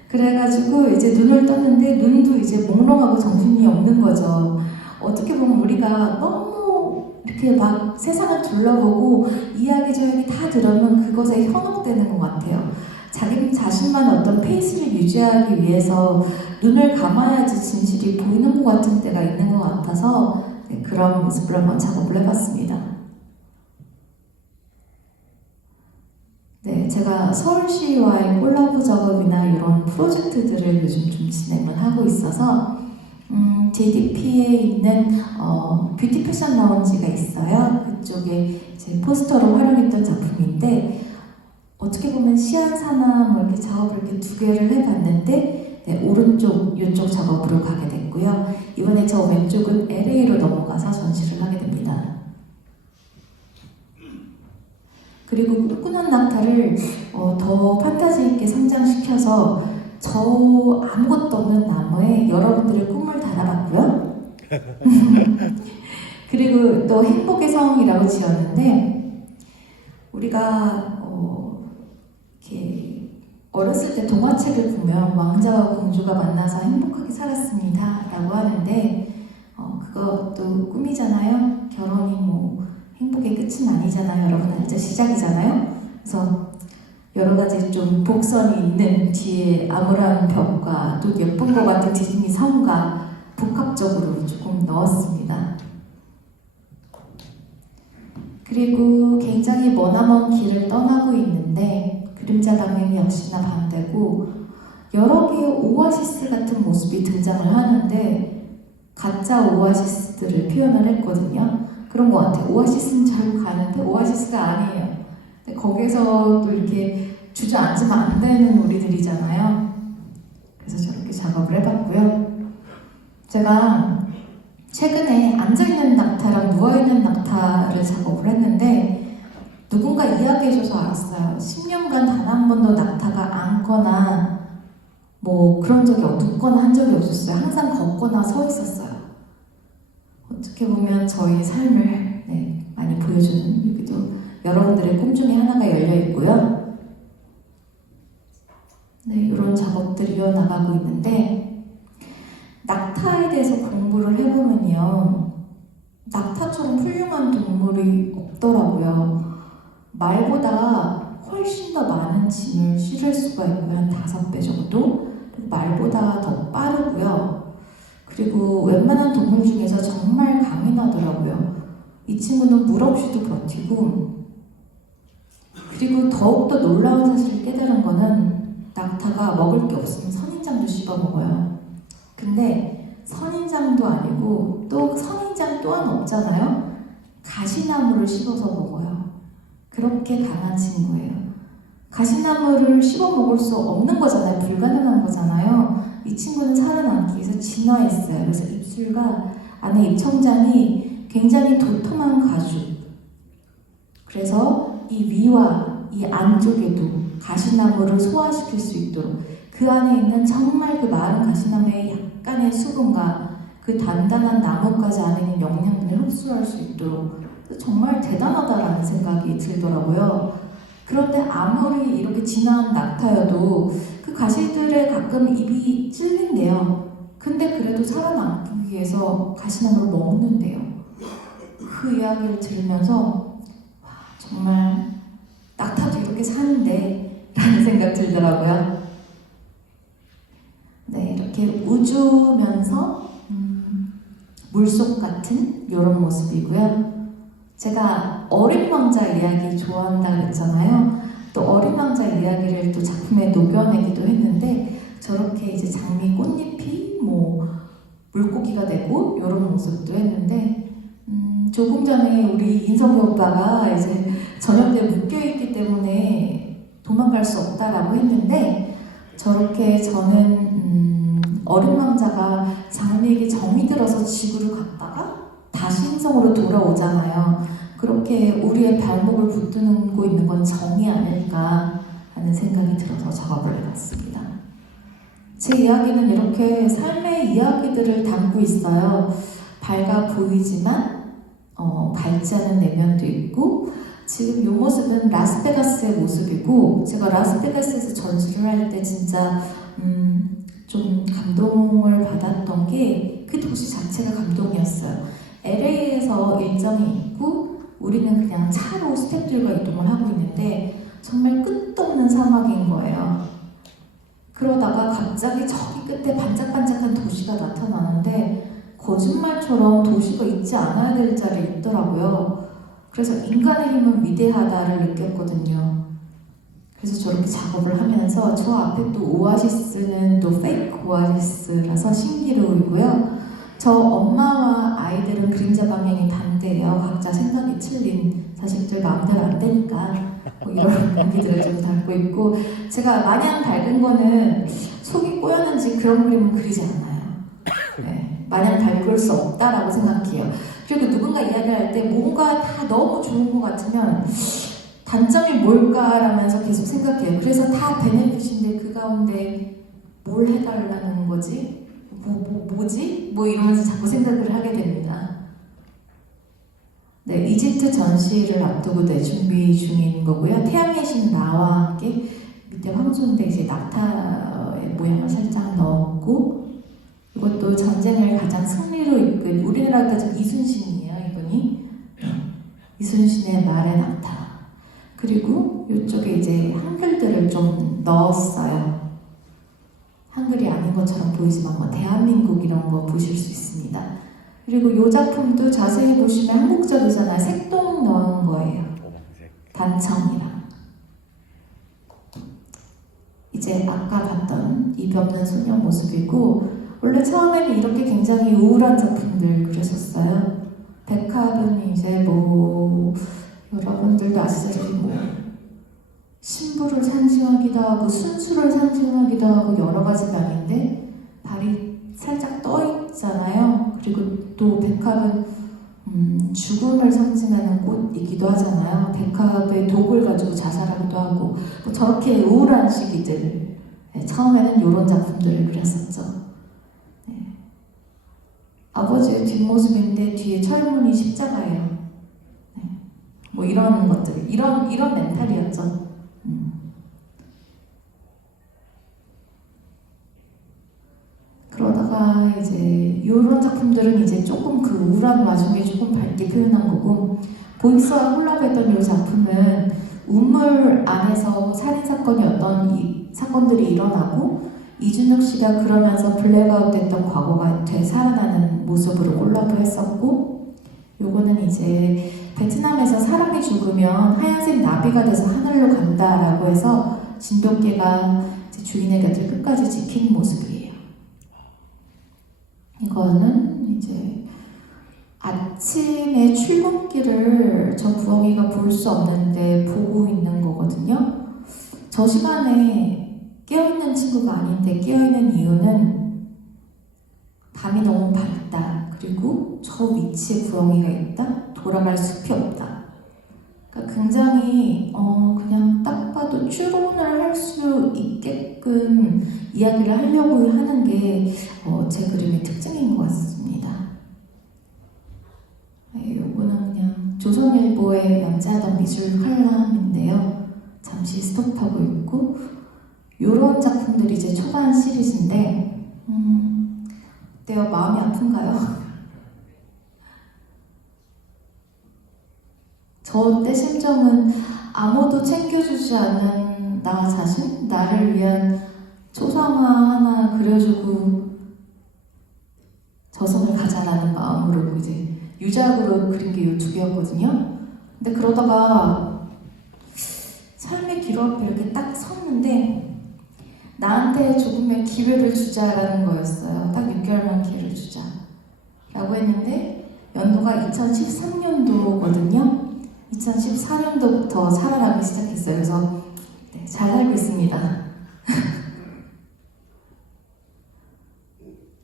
그래가지고 이제 눈을 떴는데 눈도 이제 몽롱하고 정신이 없는 거죠. 어떻게 보면 우리가 너무 이렇게 막 세상을 둘러보고 이야기 저야기 다 들으면 그것에 현혹되는 것 같아요. 자기 자신만 어떤 페이스를 유지하기 위해서 눈을 감아야지 진실이 보이는 것 같은 때가 있는 것 같아서 그런 모습을 한번 작업을 해봤습니다. 네, 제가 서울시와의 콜라보 작업이나 이런 프로젝트들을 요즘 좀 진행을 하고 있어서 JDP에 있는 뷰티 패션 라운지가 있어요. 그쪽에 제 포스터로 활용했던 작품인데 어떻게 보면 시안사나 뭐 이렇게 작업을 이렇게 두 개를 해봤는데 오른쪽 이쪽 작업으로 가게 됐고요. 이번에 저 왼쪽은 LA로 넘어가서 전시를 하게 됩니다. 그리고 꿈꾸는 낙타를 더 판타지 있게 성장시켜서 저 아무것도 없는 나무에 여러분들의 꿈을 달아봤고요. 그리고 또 행복의 성이라고 지었는데 우리가 이렇게 어렸을 때 동화책을 보면 왕자와 공주가 만나서 행복하게 살았습니다 라고 하는데 그것도 꿈이잖아요. 결혼이 뭐 행복의 끝은 아니잖아요. 여러분 알죠? 시작이잖아요. 그래서 여러 가지 좀 복선이 있는 뒤에 암울한 벽과 또 예쁜 것 같은 디즈니 성과 복합적으로 조금 넣었습니다. 그리고 굉장히 머나먼 길을 떠나고 있는데 그림자 방향이 역시나 반대고 여러 개의 오아시스 같은 모습이 등장을 하는데 가짜 오아시스들을 표현을 했거든요. 그런 것 같아요. 오아시스는 잘 가는데 오아시스가 아니에요. 근데 거기서 또 이렇게 주저앉으면 안 되는 우리들이잖아요. 그래서 저렇게 작업을 해봤고요. 제가 최근에 앉아있는 낙타랑 누워있는 낙타를 작업을 했는데 누군가 이야기해줘서 알았어요. 10년간 단 한 번도 낙타가 앉거나 뭐 그런 적이 눕거나 한 적이 없었어요. 항상 걷거나 서 있었어요. 어떻게 보면 저희 삶을 많이 보여주는 여기도 여러분들의 꿈 중에 하나가 열려 있고요. 이런 작업들이 이어나가고 있는데 낙타에 대해서 공부를 해보면요. 낙타처럼 훌륭한 동물이 없더라고요. 말보다 훨씬 더 많은 짐을 실을 수가 있고요. 한 5배 정도. 말보다 더 빠르고요. 그리고 웬만한 동물 중에서 정말 강인하더라고요. 이 친구는 물 없이도 버티고 그리고 더욱더 놀라운 사실을 깨달은 거는 낙타가 먹을 게 없으면 선인장도 씹어 먹어요. 근데 선인장도 아니고 또 선인장 또한 없잖아요. 가시나무를 씹어서 먹어요. 그렇게 강한 친구예요. 가시나무를 씹어 먹을 수 없는 거잖아요. 불가능한 거잖아요. 이 친구는 살아남기 위해서 진화했어요. 그래서 입술과 안에 입천장이 굉장히 도톰한 가죽. 그래서 이 위와 이 안쪽에도 가시나무를 소화시킬 수 있도록 그 안에 있는 정말 그 마른 가시나무의 약간의 수분과 그 단단한 나뭇가지 안에 있는 영양분을 흡수할 수 있도록 정말 대단하다라는 생각이 들더라고요. 그런데 아무리 이렇게 진화한 낙타여도 그 가시들에 가끔 입이 찔린대요. 근데 그래도 살아남기 위해서 가시나무를 먹는데요. 그 이야기를 들으면서 와, 정말 낙타도 이렇게 사는데 라는 생각 들더라고요. 네, 이렇게 어두우면서 물속 같은 이런 모습이고요. 제가 어린 왕자 이야기 좋아한다 그랬잖아요. 또 어린 왕자 이야기를 또 작품에 녹여내기도 했는데 저렇게 이제 장미 꽃잎이 뭐 물고기가 되고 이런 모습도 했는데 조금 전에 우리 인성이 오빠가 이제 전염대에 묶여있기 때문에 도망갈 수 없다라고 했는데 저렇게 저는 어린 왕자가 장미에게 정이 들어서 지구를 갔다가 다시 인성으로 돌아오잖아요. 그렇게 우리의 발목을 붙들고 있는 건 정이 아닐까 하는 생각이 들어서 작업을 해봤습니다. 제 이야기는 이렇게 삶의 이야기들을 담고 있어요. 밝아 보이지만 밝지 않은 내면도 있고 지금 이 모습은 라스베가스의 모습이고 제가 라스베가스에서 전시를 할 때 진짜 좀 감동을 받았던 게 그 도시 자체가 감동이었어요. LA에서 일정이 있고 우리는 그냥 차로 스태프들과 이동을 하고 있는데 정말 끝도 없는 사막인 거예요. 그러다가 갑자기 저기 끝에 반짝반짝한 도시가 나타나는데 거짓말처럼 도시가 있지 않아야 될 자리에 있더라고요. 그래서 인간의 힘은 위대하다를 느꼈거든요. 그래서 저렇게 작업을 하면서 저 앞에 또 오아시스는 또 페이크 오아시스라서 신기루이고요. 저 엄마와 아이들은 그림자 방향이 반대예요. 각자 생각이 틀린 자식들 마음대로 안 되니까 뭐 이런 얘기들을 좀 담고 있고 제가 마냥 밝은 거는 속이 꼬였는지 그런 그림은 그리지 않아요. 네, 마냥 밝을 수 없다라고 생각해요. 그리고 누군가 이야기를 할 때 뭔가 다 너무 좋은 것 같으면 단점이 뭘까라면서 계속 생각해요. 그래서 다 베네핏인데 그 가운데 뭘 해달라는 거지? 뭐지? 뭐 이러면서 자꾸 생각을 하게 됩니다. 네, 이집트 전시를 앞두고 준비 중인 거고요. 태양의 신 라와 함께 밑에 황소인데 이제 낙타의 모양을 살짝 넣었고 이것도 전쟁을 가장 승리로 이끈 우리나라 따지면 이순신이에요. 이분이 이순신의 말의 낙타. 그리고 이쪽에 이제 한글들을 좀 넣었어요. 한글이 아닌 것처럼 보이지만 뭐 대한민국 이런 거 보실 수 있습니다. 그리고 이 작품도 자세히 보시면 한국적이잖아요. 색동 넣은 거예요. 단청이랑. 이제 아까 봤던 입이 없는 소녀 모습이고 원래 처음에는 이렇게 굉장히 우울한 작품들 그렸었어요. 백합은 이제 뭐 여러분들도 아시다시피 뭐 신부를 상징하기도 하고 순수를 상징하기도 하고 여러 가지가 아닌데 발이 살짝 떠 있잖아요. 그리고 또 백합은 죽음을 상징하는 꽃이기도 하잖아요. 백합의 독을 가지고 자살하기도 하고 뭐 저렇게 우울한 시기들 네, 처음에는 이런 작품들을 그렸었죠. 네. 아버지의 뒷모습인데 뒤에 철문이 십자가예요. 네. 뭐 이런 것들 이런 멘탈이었죠. 그러다가 이제 이런 작품들은 이제 조금 그 우울한 와중에 조금 밝게 표현한 거고 보익스와 콜라보했던 이 작품은 우물 안에서 살인사건이 어떤 사건들이 일어나고 이준혁 씨가 그러면서 블랙아웃 됐던 과거가 되살아나는 모습으로 콜라보했었고 요거는 이제 베트남에서 사람이 죽으면 하얀색 나비가 돼서 하늘로 간다라고 해서 진돗개가 이제 주인의 곁을 끝까지 지키는 모습이에요. 이거는 이제 아침에 출근길을 저 부엉이가 볼 수 없는데 보고 있는 거거든요. 저 시간에 깨어있는 친구가 아닌데 깨어있는 이유는 밤이 너무 밝다. 그리고 저 위치에 부엉이가 있다. 돌아갈 숲이 없다. 그러니까 굉장히 그냥 딱 봐도 추론을 할 수 있게끔 이야기를 하려고 하는 게 제 그림의 특징인 것 같습니다. 네, 요거는 그냥 조선일보에 연재하던 미술 칼럼인데요. 잠시 스톱하고 있고 요런 작품들이 이제 초반 시리즈인데 어때요? 마음이 아픈가요? 저 때 심정은 아무도 챙겨주지 않는 나 자신? 나를 위한 초상화 하나 그려주고 저승을 가자라는 마음으로 이제 유작으로 그린 게 이 두 개였거든요. 근데 그러다가 삶의 기로 앞에 이렇게 딱 섰는데 나한테 조금의 기회를 주자라는 거였어요. 딱 6개월만 기회를 주자 라고 했는데 연도가 2013년도거든요. 2014년도부터 살아나기 시작했어요. 그래서 네, 잘 살고 있습니다.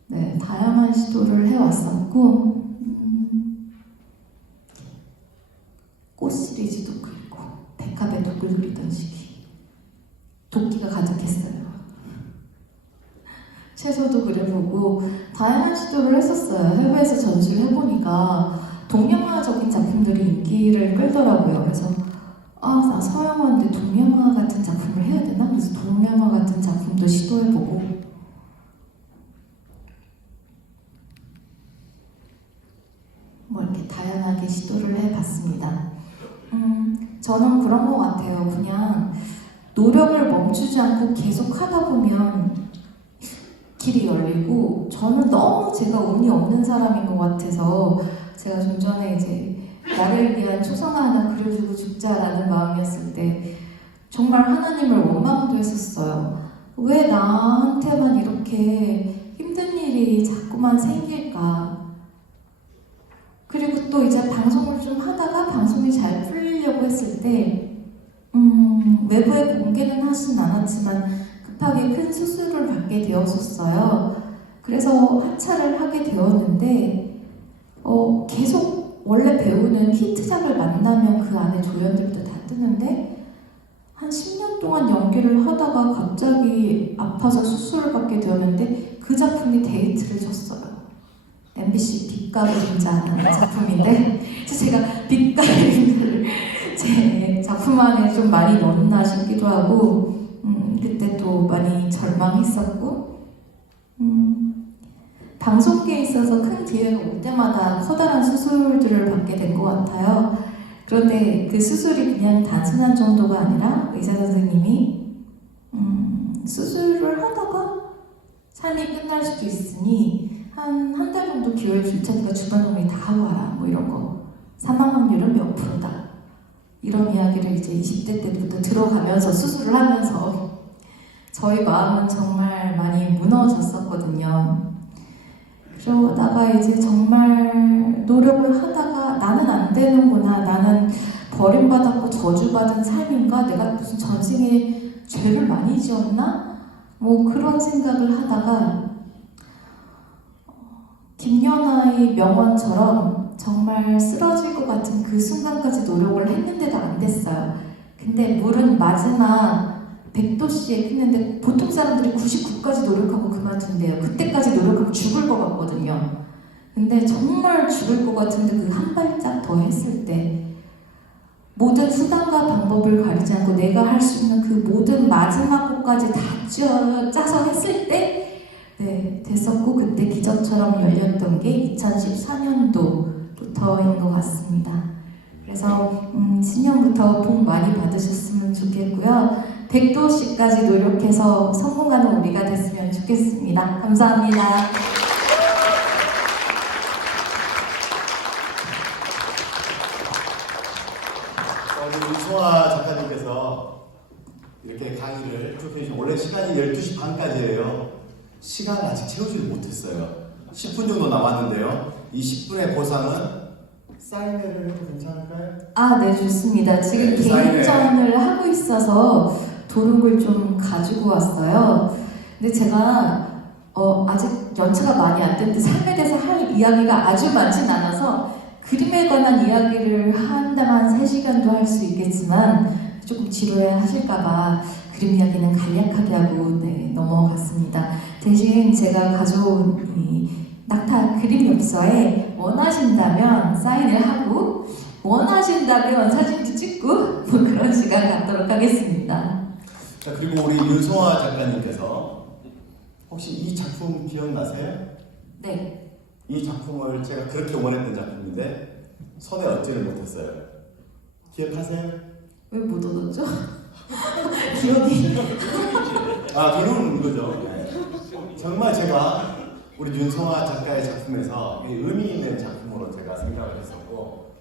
네, 다양한 시도를 해왔었고 꽃 시리즈도 그리고 백합의 독을 그리던 시기 도끼가 가득했어요. 채소도 그려보고 다양한 시도를 했었어요. 해외에서 전시를 해보니까 동양화적인 작품들이 인기를 끌더라고요. 그래서 나 서양화인데 동양화 같은 작품을 해야 되나? 그래서 동양화 같은 작품도 시도해보고 뭐 이렇게 다양하게 시도를 해봤습니다. 저는 그런 것 같아요. 그냥 노력을 멈추지 않고 계속 하다 보면 길이 열리고 저는 너무 제가 운이 없는 사람인 것 같아서 제가 좀 전에 이제 나를 위한 초상화 하나 그려주고 죽자라는 마음이었을 때 정말 하나님을 원망도 했었어요. 왜 나한테만 이렇게 힘든 일이 자꾸만 생길까? 그리고 또 이제 방송을 좀 하다가 방송이 잘 풀리려고 했을 때 외부에 공개는 하진 않았지만 급하게 큰 수술을 받게 되었었어요. 그래서 하차를 하게 되었는데 계속 원래 배우는 히트작을 만나면 그 안에 조연들도 다 뜨는데 한 10년 동안 연기를 하다가 갑자기 아파서 수술을 받게 되었는데 그 작품이 데이트를 쳤어요. MBC 빛깔의 빈자라는 작품인데 제가 빛깔의 빈자를 제 작품 안에 좀 많이 넣었나 싶기도 하고 그때 또 많이 절망했었고 방송계에 있어서 큰 기회가 올 때마다 커다란 수술들을 받게 된 것 같아요. 그런데 그 수술이 그냥 단순한 정도가 아니라 의사 선생님이 수술을 하다가 삶이 끝날 수도 있으니 한 달 정도 기회를 줄 테니까 주변 놈이 다 하고 와라 뭐 이런 거 사망 확률은 몇 프로다 이런 이야기를 이제 20대 때부터 들어가면서 수술을 하면서 저희 마음은 정말 많이 무너졌었거든요. 그러다가 이제 정말 노력을 하다가 나는 안 되는구나, 나는 버림받았고 저주받은 삶인가, 내가 무슨 전생에 죄를 많이 지었나? 뭐 그런 생각을 하다가 김연아의 명언처럼 정말 쓰러질 것 같은 그 순간까지 노력을 했는데도 안 됐어요. 근데 물은 마지막 100도씨에 했는데 보통 사람들이 99까지 노력하고 그만둔대요. 그때까지 노력하면 죽을 것 같거든요. 근데 정말 죽을 것 같은데 그 한 발짝 더 했을 때 모든 수단과 방법을 가리지 않고 내가 할 수 있는 그 모든 마지막 것까지 다 짜서 했을 때 네, 됐었고 그때 기적처럼 열렸던 게 2014년도부터인 것 같습니다. 그래서 신년부터 복 많이 받으셨으면 좋겠고요. 100도씨까지 노력해서 성공하는 우리가 됐으면 좋겠습니다. 감사합니다. 윤송아 작가님께서 이렇게 강의를 쭉 해주시고 원래 시간이 12시 반까지예요. 시간 아직 채우지를 못했어요. 10분 정도 남았는데요. 이 10분의 보상은 사인회를 해도 괜찮을까요? 네, 좋습니다. 지금 개인전을 하고 있어서 도록을 좀 가지고 왔어요. 근데 제가 아직 연차가 많이 안 됐는데 삶에 대해서 할 이야기가 아주 많진 않아서 그림에 관한 이야기를 한다면 3시간도 할 수 있겠지만 조금 지루해 하실까봐 그림 이야기는 간략하게 하고 넘어갔습니다. 대신 제가 가져온 이 낙타 그림 엽서에 원하신다면 사인을 하고 원하신다면 사진도 찍고 뭐 그런 시간 갖도록 하겠습니다. 자, 그리고 우리 윤송아 작가님께서 혹시 이 작품 기억나세요? 네. 이 작품을 제가 그렇게 원했던 작품인데 손에 얻지를 못했어요. 기억하세요? 왜 못 얻었죠? 기억이. 비누는 이거죠. 네. 정말 제가 우리 윤성아 작가의 작품에서 의미 있는 작품으로 제가 생각을 했었고,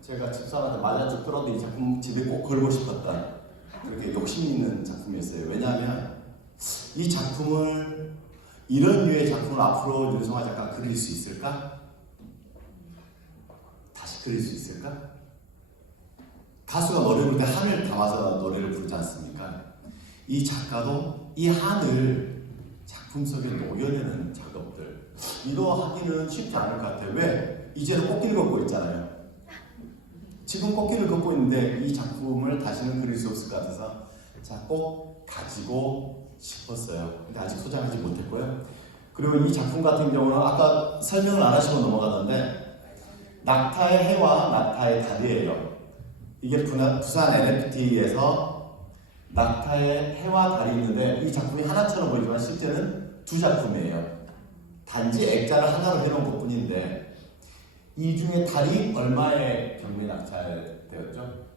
제가 집사람한테 말려쭉 끌어도 이 작품 집에 꼭 걸고 싶었던 그렇게 욕심 있는 작품이었어요. 왜냐하면 이 작품을, 이런 류의 작품을 앞으로 윤성아 작가가 그릴 수 있을까? 다시 그릴 수 있을까? 가수가 노래 부를 때 한을 담아서 노래를 부르지 않습니까? 이 작가도 이 한을 작품 속에 녹여내는 작업들, 이거 하기는 쉽지 않을 것 같아요. 왜? 이제는 꽃길을 걷고 있잖아요. 지금 꽃길을 걷고 있는데 이 작품을 다시는 그릴 수 없을 것 같아서 자, 꼭 가지고 싶었어요. 근데 아직 소장하지 못했고요. 그리고 이 작품 같은 경우는 아까 설명을 안 하시고 넘어가던데, 낙타의 해와 낙타의 달이에요. 이게 부산 NFT에서 낙타의 해와 달이 있는데, 이 작품이 하나처럼 보이지만 실제는 두 작품이에요. 단지 액자를 하나로 해놓은 것 뿐인데, 이 중에 달이 얼마의 경매 낙찰되었죠?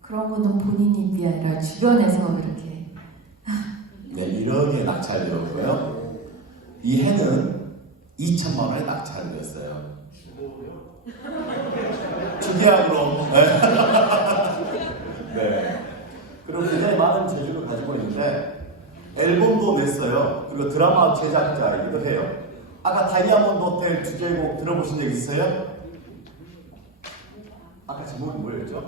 그런 거는 본인 입이 아니라 주변에서 이렇게. 네, 1억에 낙찰되었고요. 이 해는 2천만 원에 낙찰되었어요. 특이하고. 네. 그리고 굉장히 많은 재주를 가지고 있는데 앨범도 냈어요. 그리고 드라마 제작자이기도 해요. 아까 다이아몬드 호텔 주제곡 들어보신 적 있어요? 아까 제목이 뭐였죠?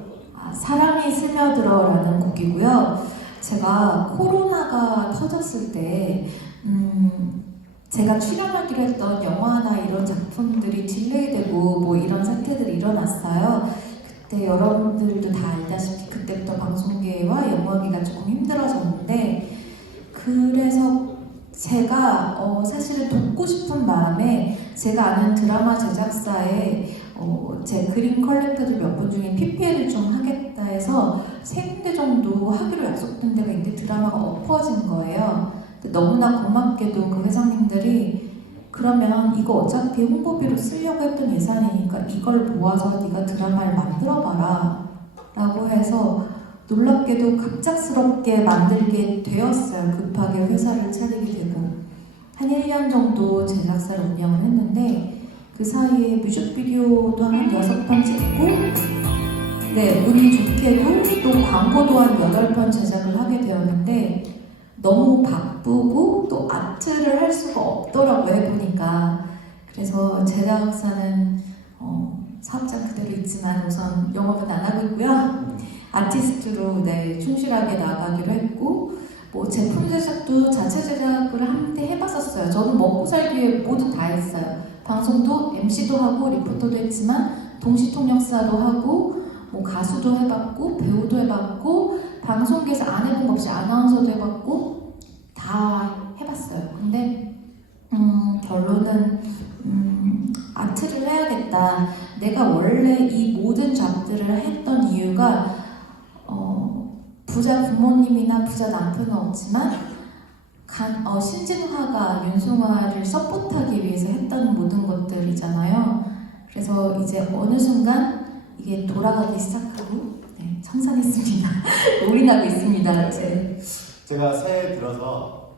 사람이 스며들어라는 곡이고요. 제가 코로나가 터졌을 때 제가 출연하기로 했던 영화나 이런 작품들이 딜레이되고 뭐 이런 사태들이 일어났어요. 그때 여러분들도 다 알다시피 그때부터 방송계와 영화계가 조금 힘들어졌는데, 그래서 제가 사실은 돕고 싶은 마음에 제가 아는 드라마 제작사에 제 그림 컬렉터들 몇 분 중에 PPL을 좀 하겠다 해서 3군데 정도 하기로 약속된 데가 있는데 드라마가 엎어진 거예요. 너무나 고맙게도 그 회장님들이 그러면 이거 어차피 홍보비로 쓰려고 했던 예산이니까 이걸 모아서 네가 드라마를 만들어봐라 라고 해서 놀랍게도 갑작스럽게 만들게 되었어요. 급하게 회사를 차리게 되고 한 1년 정도 제작사를 운영을 했는데, 그 사이에 뮤직비디오도 한 6편 찍고, 네, 운이 좋게도 또 광고도 한 8편 제작을 하게 되었는데, 너무 바쁘고 또 아트를 할 수가 없더라고요, 해보니까. 그래서 제작사는 사업장 그대로 있지만 우선 영업은 안 하고 있고요. 아티스트로 충실하게 나가기로 했고, 뭐 제품 제작도 자체 제작을 한때 해봤었어요. 저는 먹고 살기 위해 뭐든 다 했어요. 방송도 MC도 하고 리포터도 했지만 동시 통역사도 하고 뭐 가수도 해봤고 배우도 해봤고 방송계에서 안 해본 거 없이 아나운서도 해봤고 다 해봤어요. 근데 결론은 아트를 해야겠다. 내가 원래 이 모든 잡들을 했던 이유가 부자 부모님이나 부자 남편은 없지만 신진화가 윤송화를 서포트하기 위해서 했던 모든 것들이잖아요. 그래서 이제 어느 순간 이게 돌아가기 시작하고 청산했습니다. 올이 나고 있습니다. 제가 새해 들어서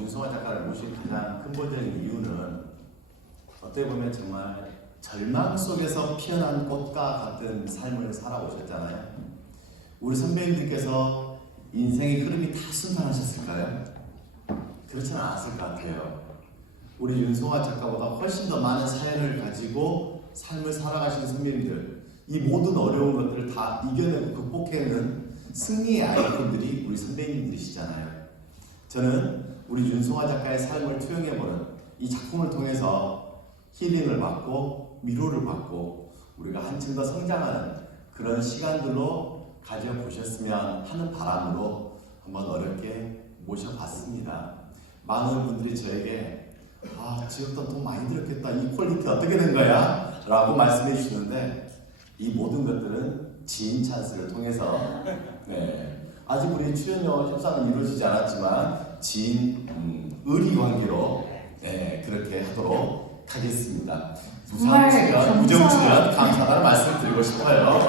윤성아 작가를 모신 가장 근본적인 이유는 어떻게 보면 정말 절망 속에서 피어난 꽃과 같은 삶을 살아오셨잖아요. 우리 선배님들께서 인생의 흐름이 다 순탄하셨을까요? 그렇지는 않았을 것 같아요. 우리 윤성아 작가보다 훨씬 더 많은 사연을 가지고 삶을 살아가시는 선배님들, 이 모든 어려운 것들을 다 이겨내고 극복해내는 승리의 아이콘들이 우리 선배님들이시잖아요. 저는 우리 윤성아 작가의 삶을 투영해보는 이 작품을 통해서 힐링을 받고 위로를 받고 우리가 한층 더 성장하는 그런 시간들로 가져보셨으면 하는 바람으로 한번 어렵게 모셔봤습니다. 많은 분들이 저에게 지금 돈 많이 들었겠다, 이 퀄리티 어떻게 된 거야? 라고 말씀해 주시는데, 이 모든 것들은 지인 찬스를 통해서 아직 우리 출연료 협상은 이루어지지 않았지만 지인 의리 관계로 그렇게 하도록 하겠습니다. 정말 우정 출연 감사하다는 말씀을 드리고 싶어요.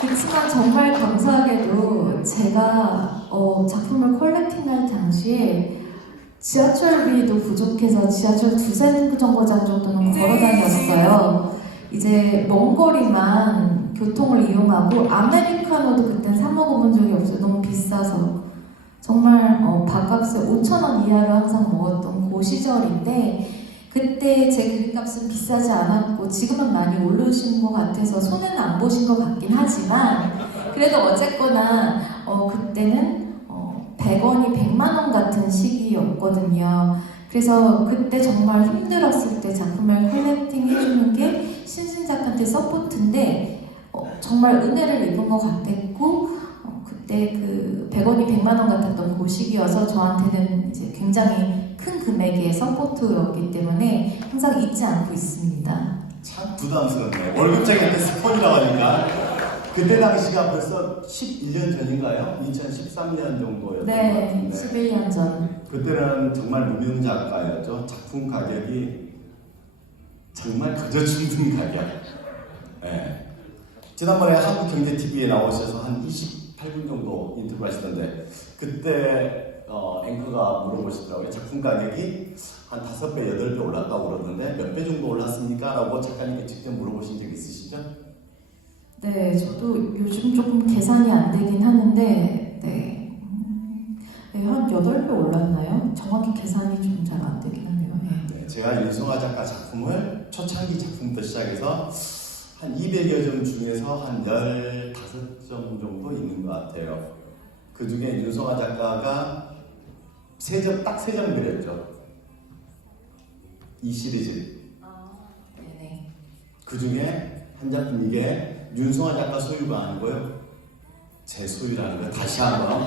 그렇지만 정말 감사하게도 제가 작품을 컬렉팅할 당시에 지하철비도 부족해서 지하철 두세 정거장 정도는 걸어 다녔어요. 이제 먼 거리만 교통을 이용하고 아메리카노도 그땐 사 먹어본 적이 없어요. 너무 비싸서. 정말 밥값을 5,000원 이하로 항상 먹었던 그 시절인데 그때 제 기름값은 비싸지 않았고 지금은 많이 오르신 것 같아서 손해는 안 보신 것 같긴 하지만 그래도 어쨌거나 그때는 100원이 100만 원 같은 시기였거든요. 그래서 그때 정말 힘들었을 때 작품을 컬렉팅 해주는 게 신신 작가한테 서포트인데 정말 은혜를 입은 것 같았고 그때 그 100원이 100만 원 같았던 그 시기여서 저한테는 이제 굉장히 큰 금액의 서포트였기 때문에 항상 잊지 않고 있습니다. 참 부담스럽네요. 월급쟁이 때 스폰이라고 하니까 그때 당시가 벌써 11년 전인가요? 2013년 정도였던 것 네, 같은데 11년 전. 그때는 정말 무명 작가였죠. 작품 가격이 정말 그저 죽는 가격. 네. 지난번에 한국경제TV에 나오셔서 한 28분 정도 인터뷰하시던데 그때 앵커가 물어보시더라고요. 작품 가격이 한 5배, 8배 올랐다고 그러던데 몇 배 정도 올랐습니까? 라고 작가님께 직접 물어보신 적 있으시죠? 네, 저도 요즘 조금 계산이 안 되긴 하는데 네, 한 8배 올랐나요? 정확히 계산이 좀 잘 안 되긴 하네요. 네, 제가 윤성아 작가 작품을 초창기 작품부터 시작해서 한 200여 점 중에서 한 15점 정도 있는 것 같아요. 그 중에 윤성아 작가가 딱 3점 그렸죠. 이 시리즈. 네네. 그 중에 한 작품 이게 윤성아 작가 소유가 아니고요. 제 소유라는 거 다시 한번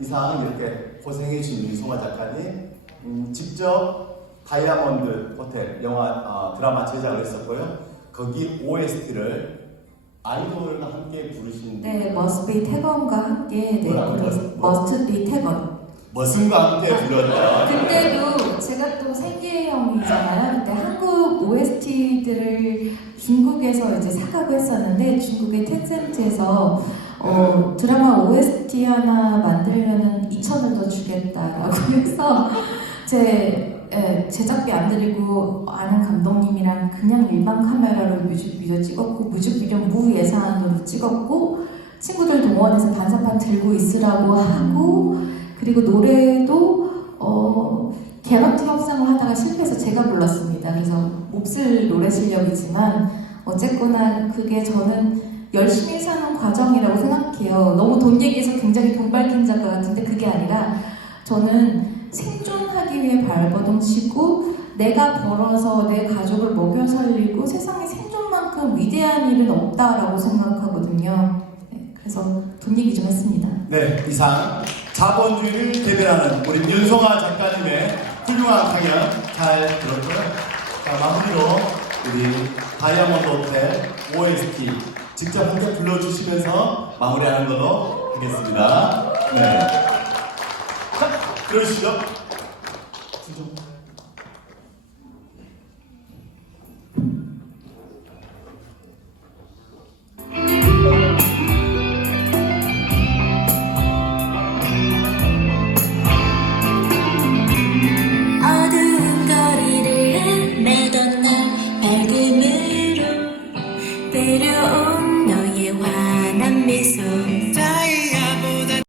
이상 이렇게 고생해주신 윤성아 작가님 직접 다이아몬드 호텔 드라마 제작을 했었고요. 거기 OST를 아이돌과 함께 부르신 네, Must Be 태건과 함께 뭐라고요? Must Be 태건. 머슴과 함께 불렀다. 그때도 제가 또 생계형이잖아요. 그때 한국 OST들을 중국에서 이제 사가고 했었는데 중국의 텐센트에서 드라마 OST 하나 만들려는 2,000을 더 주겠다라고 해서 제작비 안 드리고 아는 감독님이랑 그냥 일반 카메라로 뮤직비디오 찍었고 뮤직비디오 무예산으로 찍었고 친구들 동원해서 반사판 들고 있으라고 하고 그리고 노래도 개런티 협상을 하다가 실패해서 제가 불렀습니다. 그래서 몹쓸 노래 실력이지만 어쨌거나 그게 저는 열심히 사는 과정이라고 생각해요. 너무 돈 얘기해서 굉장히 돈 밝힌 작가 같은데 그게 아니라 저는 생존하기 위해 발버둥 치고 내가 벌어서 내 가족을 먹여 살리고 세상에 생존만큼 위대한 일은 없다라고 생각하거든요. 네, 그래서 돈 얘기 좀 했습니다. 네, 이상 자본주의를 대변하는 우리 윤성아 작가님의 훌륭한 강연 잘 들었고요. 자, 마무리로 우리 다이아몬드 호텔 OST 직접 함께 불러주시면서 마무리하는 걸로 하겠습니다. 네. 자, 들어주시죠.